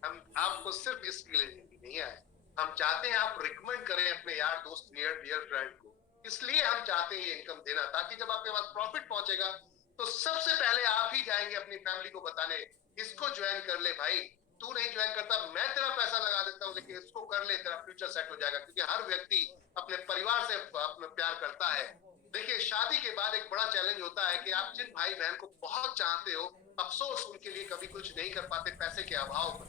हम आपको सिर्फ इसके लिए नहीं आए, हम चाहते हैं आप रिकमेंड करें अपने यार दोस्त डियर फ्रेंड को, इसलिए हम चाहते हैं ये इनकम देना, ताकि जब आपके पास प्रॉफिट पहुंचेगा तो सबसे पहले आप ही जाएंगे अपनी फैमिली को बताने, इसको ज्वाइन कर ले भाई, तू नहीं ज्वाइन करता मैं तेरा पैसा लगा देता हूं लेकिन इसको कर ले, तेरा फ्यूचर सेट हो जाएगा। क्योंकि हर व्यक्ति अपने परिवार से अपने प्यार करता है। देखिए शादी के बाद एक बड़ा चैलेंज होता है कि आप जिन भाई बहन को बहुत चाहते हो, अफसोस उनके लिए कभी कुछ नहीं कर पाते पैसे के अभाव में।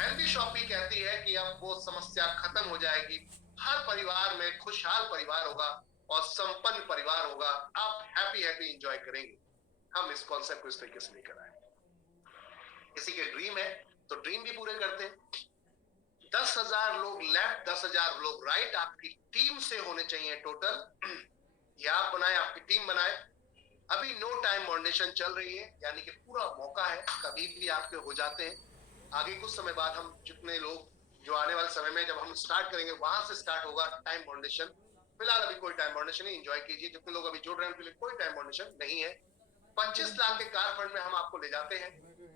एनवी शॉपी कहती है कि अब वो समस्या खत्म हो जाएगी, हर परिवार में खुशहाल परिवार होगा और संपन्न परिवार होगा, आप हैप्पी एंजॉय करेंगे। हम इस कॉन्सेप्ट को इस तरीके से लेकर आए। किसी के ड्रीम है तो ड्रीम भी पूरे करते हैं। 10,000 लोग लेफ्ट, 10,000 लोग राइट आपकी टीम से होने चाहिए टोटल। या आप बनाए, आपकी टीम बनाए। अभी नो टाइम फाउंडेशन चल रही है, यानी कि पूरा मौका है, कभी भी आपके हो जाते हैं। आगे कुछ समय बाद हम जितने लोग जो आने वाले समय में जब हम स्टार्ट करेंगे वहां से स्टार्ट होगा टाइम फाउंडेशन। फिलहाल अभी कोई टाइम फाउंडेशन नहीं, एंजॉय कीजिए। जितने लोग अभी जुड़ रहे हैं उनके लिए कोई टाइम फाउंडेशन नहीं है। 25 लाख के कार फंड में हम आपको ले जाते हैं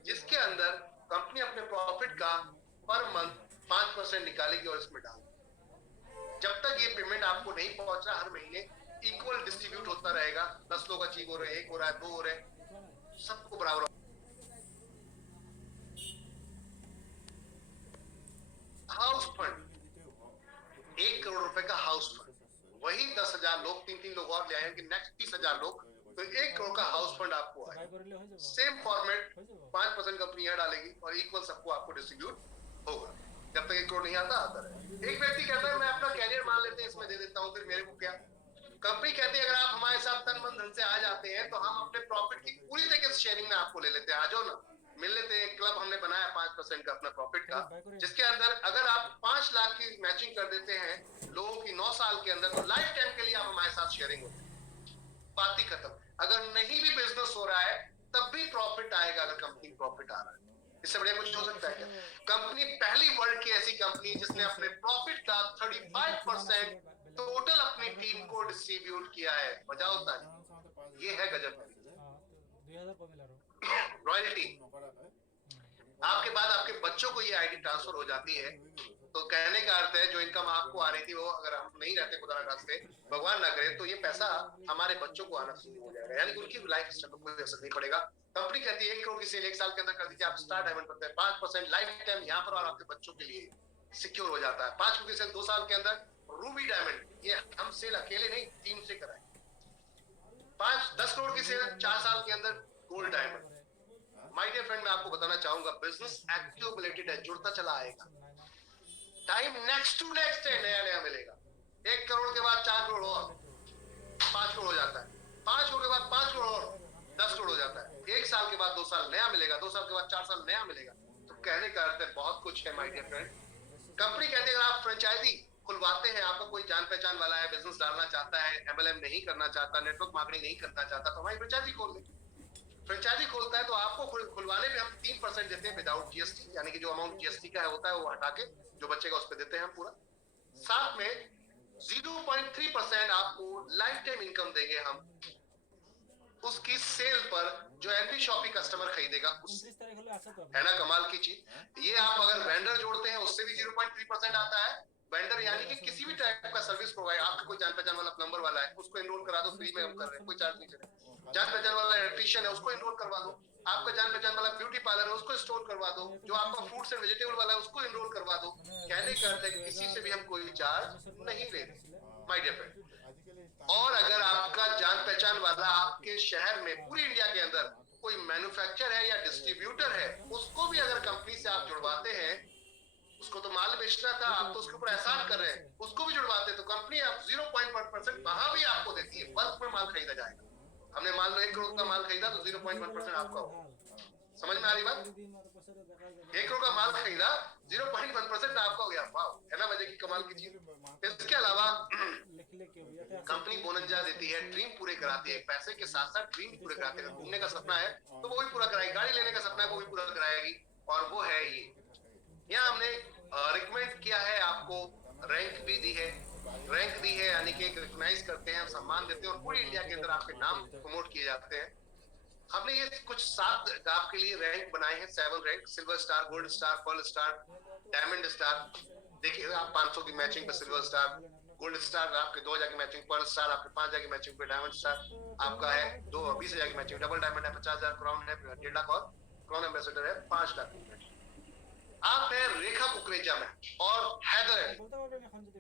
जिसके अंदर कंपनी अपने प्रॉफिट का पर मंथ 5% निकालेगी और इसमें डालेगी। जब तक ये पेमेंट आपको नहीं पहुंच रहा, हर महीने इक्वल डिस्ट्रीब्यूट होता रहेगा। 10 लोग अचीव हो रहे हैं, 1 हो रहा है, 2 हो रहे हैं, सबको बराबर। हाउस फंड 1 करोड़ रुपए का हाउस फंड, वही 10,000 लोग 3 लोग और ले आए कि नेक्स्ट 30,000 लोग, तो 1 करोड़ का हाउस फंड आपको आए। सेम फॉर्मेट 5% कंपनी यहाँ डालेगी और इक्वल सबको आपको डिस्ट्रीब्यूट होगा। जब तक 1 करोड़ नहीं आता रहे। एक व्यक्ति कहता है मैं अपना कैरियर मान लेते हैं इसमें दे देता हूँ, फिर मेरे को क्या। कंपनी कहती है अगर आप हमारे साथ तन मन धन से आ जाते हैं तो हम अपने प्रॉफिट की पूरी तरीके से शेयरिंग में आपको ले लेते हैं। आ जाओ ना, मिल लेते हैं। क्लब हमने बनाया 5% का अपना प्रॉफिट का, जिसके अंदर अगर आप 5 लाख की मैचिंग कर देते हैं लोगों की 9 साल के अंदर, तो लाइफ टाइम के लिए आप हमारे साथ शेयरिंग होते हैं, बात ही खत्म। अगर नहीं भी बिजनेस हो रहा है तब भी प्रॉफिट आएगा अगर कंपनी प्रॉफिट आ रहा है। इससे बढ़िया कुछ हो सकता है क्या? कंपनी पहली वर्ल्ड की ऐसी कंपनी जिसने अपने प्रॉफिट का 35% टोटल अपनी टीम को डिस्ट्रीब्यूट किया है। बजाओ ताली, ये है गजब। रॉयल्टी आपके बाद आपके बच्चों को ये आईडी ट्रांसफर हो जाती है, तो कहने का अर्थ है जो इनकम आपको आ रही थी वो अगर हम नहीं रहते खुदा ना खास्ते, भगवान ना करे, तो ये पैसा हमारे बच्चों को आना शुरू हो जाएगा, यानी कि उनकी लाइफ स्टाइल पर कोई असर नहीं पड़ेगा। कंपनी कहती है 1 करोड़ की सेल 1 साल के अंदर कर दीजिए, आप स्टार डायमंड करते हैं 5% लाइफ टाइम यहाँ पर और आपके बच्चों के लिए सिक्योर हो जाता है। 5 करोड़ की सेल 2 साल के अंदर रूबी डायमंड, ये हम सेल अकेले नहीं टीम से कराए। 10 करोड़ की सेल 4 साल के अंदर gold diamond. My dear friend, मैं आपको बताना चाहूंगा बिजनेस एक्यूमुलेटेड है, जुड़ता चला आएगा। टाइम नेक्स्ट टू नेक्स्ट है, नया नया मिलेगा। 1 करोड़ के बाद 4 करोड़ और 5 करोड़ हो जाता है, 5 करोड़ के बाद 5 करोड़ और 10 करोड़ हो जाता है। 1 साल के बाद 2 साल नया मिलेगा, 2 साल के बाद 4 साल नया मिलेगा। तो कहने का अर्थ है बहुत कुछ है माय डियर फ्रेंड। कंपनी कहती है अगर आप फ्रेंचाइजी खुलवाते हैं, आपका कोई जान पहचान वाला है, बिजनेस डालना चाहता है, एमएलएम नहीं करना चाहता, नेटवर्क मार्केटिंग नहीं करना चाहता, तो हमारी फ्रेंचाइजी खोल ले। फ्रेंचाइजी खोलता है तो आपको खुलवाने में हम 3% देते हैं विदाउट जीएसटी, यानी कि जो अमाउंट जीएसटी का होता है वो हटा के जो बचेगा उस पर देते हैं हम पूरा। साथ में 0.3% आपको लाइफ टाइम इनकम देंगे हम उसकी सेल पर जो एनवी शॉपी कस्टमर खरीदेगा उससे। है ना कमाल की चीज। ये आप अगर वेंडर जोड़ते हैं उससे भी 0.3% आता है। वेंडर यानी कि किसी भी टाइप का सर्विस प्रोवाइड, आपका कोई जान पहचान वाला प्लम्बर वाला है उसको एनरोल करा दो, फ्री में हम कर रहे हैं, कोई चार्ज नहीं ले रहे। जान पहचान वाला इलेक्ट्रिशियन है उसको एनरोल करवा दो। आपका जान पहचान वाला ब्यूटी पार्लर है उसको इंस्टॉल करवा दो। जो आपका फ्रूट्स एंड वेजिटेबल वाला है उसको एनरोल करवा दो। कहने का अर्थ है कि किसी से भी हम कोई चार्ज नहीं ले रहे माय डियर फ्रेंड। और अगर आपका जान पहचान वाला आपके शहर में पूरी इंडिया के अंदर कोई मैन्युफैक्चर है या डिस्ट्रीब्यूटर है, उसको भी अगर कंपनी से आप जुड़वाते हैं, उसको तो माल बेचना था, आप तो उसके ऊपर एहसान कर रहे हैं, उसको भी जुड़वाते तो कंपनी आप 0.1% वहां भी आपको देती है, बल्क में माल खरीदा जाएगा। हमने मान लो 1 करोड़ का माल खरीदा तो 0.1% आपका होगा। समझ में आ रही बात? 1 करोड़ का माल खरीदा, 0.1% आपका हो गया। वाह, है ना मजे की कमाल की चीज। इसके अलावा कंपनी बोनंजा देती है, ड्रीम पूरे कराती है, पैसे के साथ साथ ड्रीम पूरे कराती है। घूमने का सपना है तो वो भी पूरा कराएगी, गाड़ी लेने का सपना है वो भी पूरा कराएगी, और वो है ये। यहाँ हमने रिकमेंड किया है आपको, रैंक भी दी है, रैंक दी है यानी कि रिकॉग्नाइज करते हैं, सम्मान देते हैं, और पूरी इंडिया के अंदर आपके नाम प्रमोट किए जाते हैं। हमने ये कुछ 7 आपके लिए रैंक बनाए हैं, 7 rank, silver star, gold star, pearl star, diamond star. देखिए आप 500 की मैचिंग पे सिल्वर स्टार, गोल्ड स्टार आपके 2000 की मैचिंग, पर्ल स्टार आपके 5000 की मैचिंग पे, डायमंड स्टार आपका है 20,000 की मैचिंग, डबल डायमंड है 50,000, क्राउन है 1.5 लाख, और क्राउन एम्बेसडर है 5 लाख। आप है रेखा कुकरेजा में और हैदर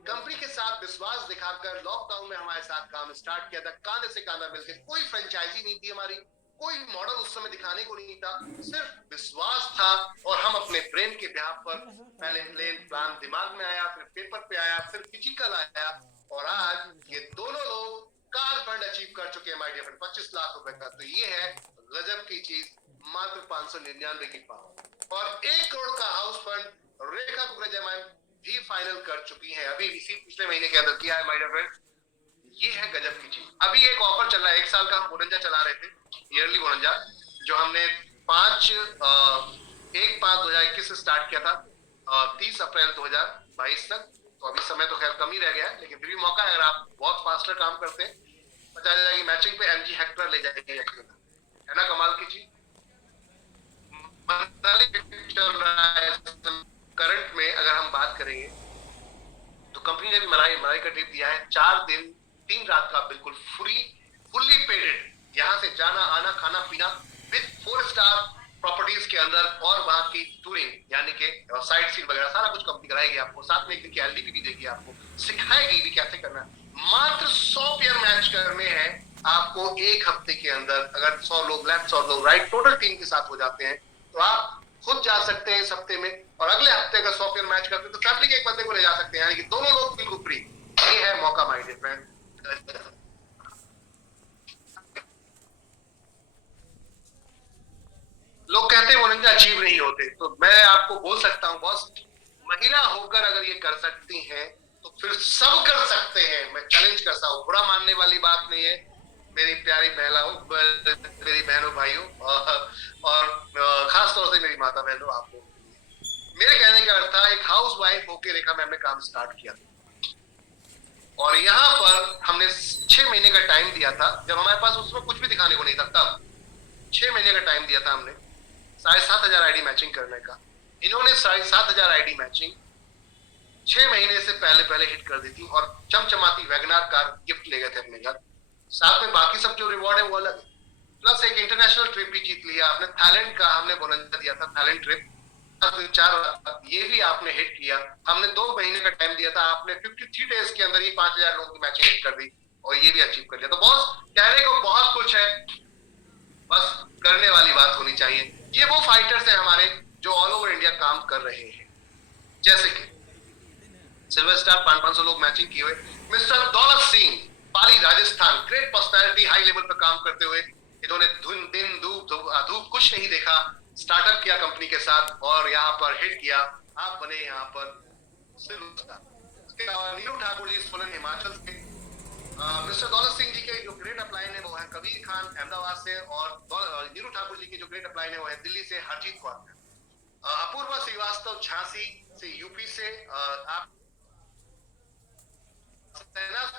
कंपनी के साथ विश्वास दिखाकर लॉकडाउन में हमारे साथ काम स्टार्ट किया था, कांधे से कांधा मिलकर। कोई फ्रेंचाइजी नहीं थी हमारी, कोई मॉडल उस समय दिखाने को नहीं था, सिर्फ विश्वास था। और हम अपने ब्रेन के बिहाफ पर पहले प्लान दिमाग में आया, फिर पेपर पे आया, फिर फिजिकल आया, और आज ये दोनों लोग कार फंड अचीव कर चुके हैं माय डियर फ्रेंड, 25 लाख रुपए का। तो ये है गजब की चीज, मात्र 599 की पावर। और 1 करोड़ का हाउस फंड रेखा कुकरेजा मैम भी फाइनल कर चुकी है, अभी इसी पिछले महीने के अंदर किया है माय डियर फ्रेंड। ये है गजब की चीज। अभी एक ऑफर चल रहा है, 1 साल का हम बोनंजा चला रहे थे, ईयरली बोनंजा, जो हमने 1/5/2021 से स्टार्ट किया था 30 अप्रैल 2022 तक। तो अभी समय तो खैर कम ही रह गया है, लेकिन फिर भी मौका है, अगर आप बहुत फास्टर काम करते हैं 50,000 की मैचिंग पे MG हेक्टर ले जाएंगे, है ना कमाल की चीज। चल रहा है करंट में, अगर हम बात करेंगे तो कंपनी ने भी मनाई का ट्रिप दिया है, 4 दिन 3 रात का बिल्कुल फ्री, फुल्ली पेडेड, यहाँ से जाना आना खाना पीना विद 4 स्टार प्रॉपर्टीज के अंदर, और वहां की टूरिंग यानी कि साइट सीन वगैरह सारा कुछ कंपनी कराएगी आपको, साथ में एक दिन की LDP भी देगी आपको, सिखाएगी भी कैसे करना। मात्र 100 पेयर मैच करने हैं आपको 1 हफ्ते के अंदर। अगर 100 लोग लेफ्ट 100 लोग राइट टोटल टीम के साथ हो जाते हैं तो आप खुद जा सकते हैं इस हफ्ते में, और अगले हफ्ते अगर 100 पेयर मैच करते हैं तो फैमिली के एक बंदे को ले जा सकते हैं, यानी कि दोनों लोग बिल्कुल फ्री। ये है मौका माय डियर फ्रेंड। लोग कहते हैं बोनंजा अचीव नहीं होते, तो मैं आपको बोल सकता हूं बॉस, महिला होकर अगर ये कर सकती हैं तो फिर सब कर सकते हैं। मैं चैलेंज करता हूं, बुरा मानने वाली बात नहीं है मेरी प्यारी महिलाओं, मेरी बहनों भाइयों, और खास तौर से मेरी माता बहनों, आपको मेरे कहने का अर्थ था, एक हाउस वाइफ होकर रेखा मैम ने काम स्टार्ट किया, और यहाँ पर हमने 6 महीने का टाइम दिया था, जब हमारे पास उसमें कुछ भी दिखाने को नहीं था, तब 6 महीने का टाइम दिया था हमने 7,500 आईडी मैचिंग करने का। इन्होंने 7,500 आईडी मैचिंग 6 महीने से पहले पहले हिट कर दी थी, और चमचमाती वैगनार कार गिफ्ट ले गए थे अपने घर, साथ में बाकी सब जो रिवॉर्ड है वो अलग है, प्लस एक इंटरनेशनल ट्रिप भी जीत लिया आपने, थाईलैंड का हमने बोनंजा दिया था, थाईलैंड ट्रिप 4, ये भी आपने हिट किया। हमने 2 महीने का टाइम दिया था, आपने 53 डेज के अंदर ही 5,000 लोगों की मैचिंग हिट कर दी, और ये भी अचीव कर लिया। तो बॉस कहने को बहुत कुछ है, बस करने वाली बात होनी चाहिए। ये वो फाइटर्स हैं हमारे जो ऑल ओवर इंडिया काम कर रहे हैं, जैसे कि सिल्वर स्टार 500 लोग मैचिंग किए हुए, mister Daulat Singh Pali Rajasthan, great personality, high level पर काम करते हुए, इन्होंने दिन धूप कुछ नहीं देखा, स्टार्टअप किया कंपनी के साथ और यहाँ पर हिट किया, आप बने यहाँ पर सिल्वर स्टार। उसके अलावा नीरू ठाकुर जी सोलन हिमाचल से, मिस्टर दौलत सिंह जी के जो ग्रेट अपलाइन है वो है कबीर खान अहमदाबाद से, और नीरू ठाकुर जी के जो ग्रेट अपलाइन है वो है दिल्ली से हरजीत कौर। अपूर्वा श्रीवास्तव झांसी से यूपी से, आप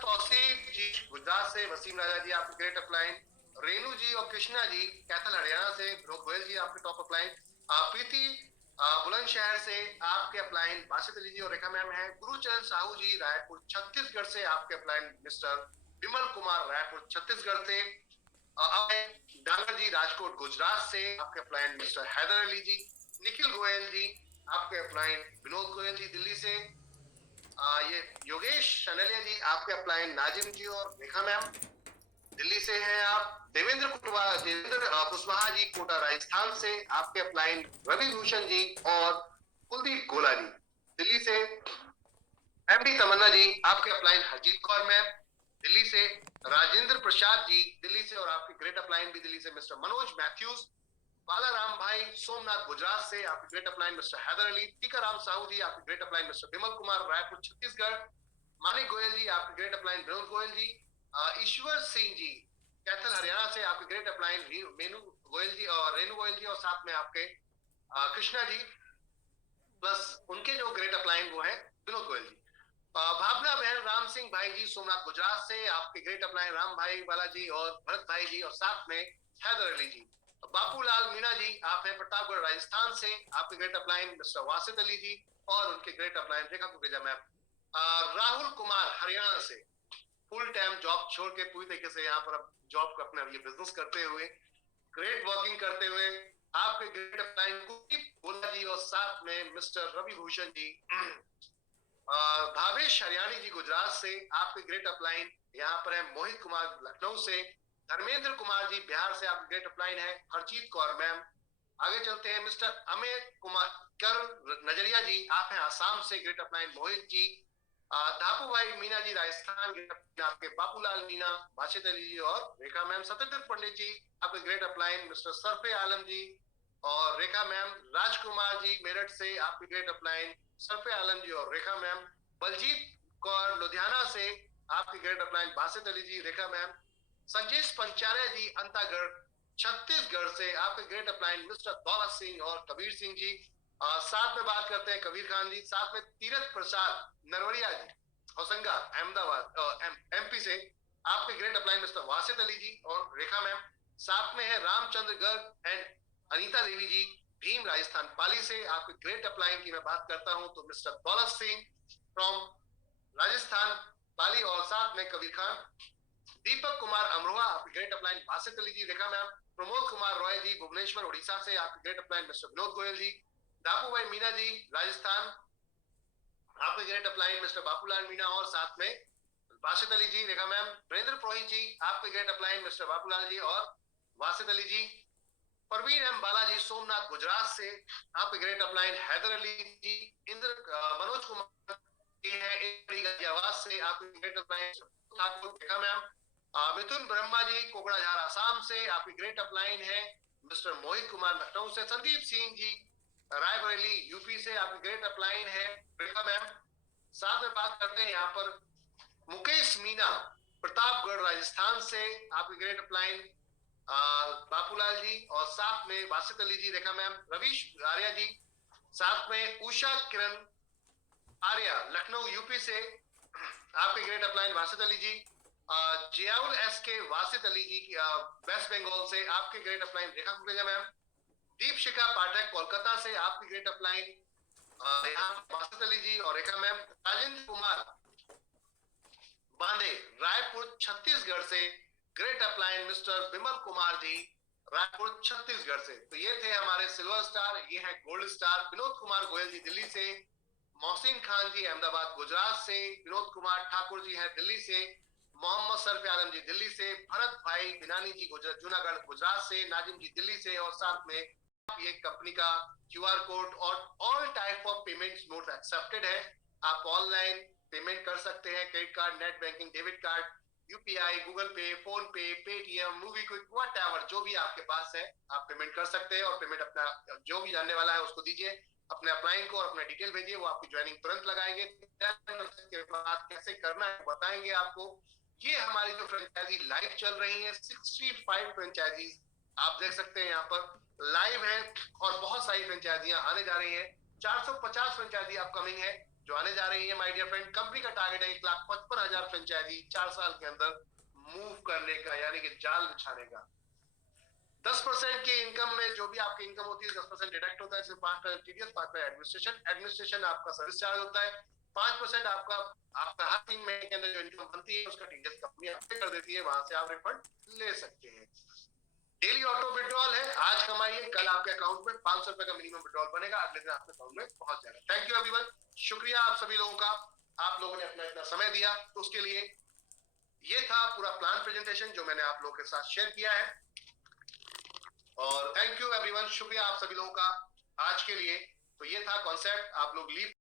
तौसीफ जी गुजरात से, वसीम राजा जी आपके ग्रेट अपलाइन, रेणु जी और कृष्णा जी कैथल हरियाणा से, गोयल जी आपके टॉप अपलाइन, प्रीति बुलंदशहर से आपके अपलाइन बासित अली जी और रेखा मैम है, गुरुचरण साहू जी रायपुर छत्तीसगढ़ से आपके अपलाइन मिस्टर विमल कुमार रायपुर छत्तीसगढ़ से, डांगर जी राजकोट गुजरात से आपके अपलाइन मिस्टर हैदर अली जी, निखिल गोयल जी आपके अपलाइन विनोद गोयल जी दिल्ली से, ये योगेश शनलिया जी आपके अपलाइन, नाजिम जी और रेखा मैम दिल्ली से हैं आप। देवेंद्र कुशवाहा जी कोटा राजस्थान से आपके अपलाइन। रवि भूषण जी और कुलदीप गोला जी दिल्ली से। एमडी तमन्ना जी आपके अपलाइन। हरजीत कौर मैम दिल्ली से। राजेंद्र प्रसाद जी दिल्ली से और आपके ग्रेट अपलाइन भी दिल्ली से। Mister Manoj Mathews. बालाराम भाई सोमनाथ गुजरात से आपके great upline. Mister Haider Ali. Tikaram Sahu ji आपके great upline. Mister Bimal Kumar Raipur Chhattisgarh. Manik Goyal ji आपके ग्रेट अपलाइन। विनोद गोयल जी। ईश्वर सिंह जी कैथल हरियाणा से आपके ग्रेट अपलाइन। मेनू गोयल जी और रेणु गोयल जी और साथ में आपके कृष्णा जी प्लस उनके जो ग्रेट अपलाइन वो है विनोद गोयल जी। भावना बहन राम सिंह भाई जी सोमनाथ गुजरात से आपके ग्रेट अपलाइन। राम भाई बालाजी और भरत भाई जी और साथ में हैदर अली जी। बापूलाल मीणा जी आप हैं प्रतापगढ़ राजस्थान से आपके great upline. Mister Wasit Ali ji और उनके great upline Rekha Kukeja ma'am. Rahul Kumar Haryana से फुल टाइम जॉब छोड़ के पूरी तरीके से यहाँ पर अब जॉब का अपना ये बिजनेस करते हुए ग्रेट वर्किंग करते हुए आपके ग्रेट अपलाइन कुलदीप गोला जी और साथ में मिस्टर रवि भूषण जी। भावेश हरियाणी जी गुजरात से आपके ग्रेट अपलाइन यहाँ पर है। मोहित कुमार लखनऊ से। धर्मेंद्र कुमार जी बिहार से आपके ग्रेट अपलाइन है। हरजीत कौर मैम। आगे चलते हैं मिस्टर अमित कुमार कर नजरिया जी आप हैं आसाम से ग्रेट अपलाइन। मोहित जी। धापू भाई मीना जी राजस्थान आपके। बापूलाल मीना भाषित अली जी और रेखा मैम। सत्येंद्र पंडित जी आपके ग्रेट अपलाइन। मिस्टर सरफे आलम जी और रेखा मैम। राजकुमार जी मेरठ से आपके ग्रेट अपलाइन। सरफे आलम जी और रेखा मैम। बलजीत कौर लुधियाना से आपके ग्रेट अपलाइन। भाषित अली जी रेखा मैम। संजेश पंचारिया जी अंतागढ़ छत्तीसगढ़ से आपके great upline. Mister Daulat Singh और कबीर सिंह जी। साथ में बात करते हैं कबीर खान जी। साथ में तीरथ प्रसाद नरवरिया जी होशंगा अहमदाबाद एमपी से आपके great upline. Mister Wasit Ali ji और रेखा मैम। साथ में है रामचंद्र गर्ग एंड अनीता देवी जी भीम राजस्थान पाली से आपके ग्रेट अपलाइन की मैं बात करता हूं तो मिस्टर दौलत सिंह फ्रॉम राजस्थान पाली और साथ में कबीर खान। दीपक कुमार अमरोहा आपके ग्रेट अपलाइन। भाषित अली जी रेखा मैम। प्रमोद कुमार रॉय जी भुवनेश्वर उड़ीसा से आपके great upline. Mister Vinod Goyal ji. दापू भाई मीना जी राजस्थान आपके great upline. Mister Bapulal Meena और साथ में वासित अली जी रेखा मैम। वीरेंद्र पुरोहित जी आपके great upline. Mister Bapulal ji और वासित अली जी। परवीन एम बालाजी सोमनाथ गुजरात से आपके ग्रेट अपलाइन। हैदर अली जी। इंद्र मनोज कुमार आवाज से आपके ग्रेट अपलाइन। रेखा मैम। मिथुन ब्रह्मा जी कोकड़ाझार आसाम से आपकी ग्रेट अपलाइन है। मिस्टर मोहित कुमार लखनऊ से। संदीप सिंह जी रायबरेली यूपी से आपकी ग्रेट अपलाइन है रेखा मैम। साथ में बात करते हैं यहाँ पर मुकेश मीना प्रतापगढ़ राजस्थान से आपकी ग्रेट अपलाइन। बापूलाल जी और साथ में वासित अली जी रेखा मैम। रवीश आर्या जी साथ में उषा किरण आर्या लखनऊ यूपी से आपके ग्रेट अपलाइन। वासित अली जी। जियाउल एस के वासित अली जी वेस्ट बंगाल से आपके ग्रेट अपलाइन रेखा कुकरेजा मैम। दीप शिखा पाठक कोलकाता से आपकी ग्रेट अपलाइन यहाँ वासित अली जी और रेखा मैम। राजेंद्र कुमार बांधे रायपुर छत्तीसगढ़ से great upline. Mister Vimal Kumar ji Raipur Chhattisgarh से। तो ये थे हमारे सिल्वर स्टार। ये है गोल्ड स्टार। विनोद कुमार गोयल जी दिल्ली से। मोहसिन खान जी अहमदाबाद गुजरात से। विनोद कुमार ठाकुर जी हैं दिल्ली से। मोहम्मद सरफे आलम जी दिल्ली से। भरत भाई बिनानी जी जूनागढ़ गुजरात से। नाजिम जी दिल्ली से और साथ में ये कंपनी का क्यूआर कोड और all type of payment mode accepted है। आप ऑनलाइन पेमेंट कर सकते हैं। Credit card net banking debit card UPI Google पे फोन पे पेटीएम मूवी क्विक व्हाटएवर जो भी आपके पास है आप पेमेंट कर सकते हैं। और पेमेंट अपना जो भी जानने वाला है उसको दीजिए अपने अपलाइन को और अपना डिटेल भेजिए। वो आपकी ज्वाइनिंग तुरंत लगाएंगे। के बाद कैसे करना है बताएंगे आपको। ये हमारी जो फ्रेंचाइजी लाइव चल रही है 65 फ्रेंचाइजी आप देख सकते हैं यहाँ पर लाइव है और बहुत सारी फ्रेंचाइजियां आने जा रही है। 450 फ्रेंचाइजी अपकमिंग है जो आने जा रही है माय डियर फ्रेंड। कंपनी का टारगेट है 1,55,000 फ्रेंचाइजी 4 साल के अंदर मूव करने का यानी कि जाल बिछाने का। 10% की इनकम में जो भी आपकी इनकम होती है 10% डिडक्ट होता है। इसमें 5% टीडीएस 5% एडमिनिस्ट्रेशन आपका सर्विस चार्ज होता है। 5% आपका हर 3 महीने के अंदर जो इनकम बनती है उसका टीडीएस कंपनी आपसे कर देती है। वहां से आप रिफंड ले सकते हैं। डेली ऑटो विड्रॉल है। आज कमाइए कल आपके अकाउंट में 500 रुपए का मिनिमम विड्रॉल बनेगा। अगले दिन आपके अकाउंट में पहुंच जाएगा। Thank you everyone. शुक्रिया आप सभी लोगों का। आप लोगों ने अपना इतना समय दिया, तो उसके लिए ये था पूरा प्लान प्रेजेंटेशन जो मैंने आप लोगों के साथ शेयर किया है। और थैंक यू एवरीवन, शुक्रिया आप सभी लोगों का आज के लिए। तो ये था कॉन्सेप्ट, आप लोग लीव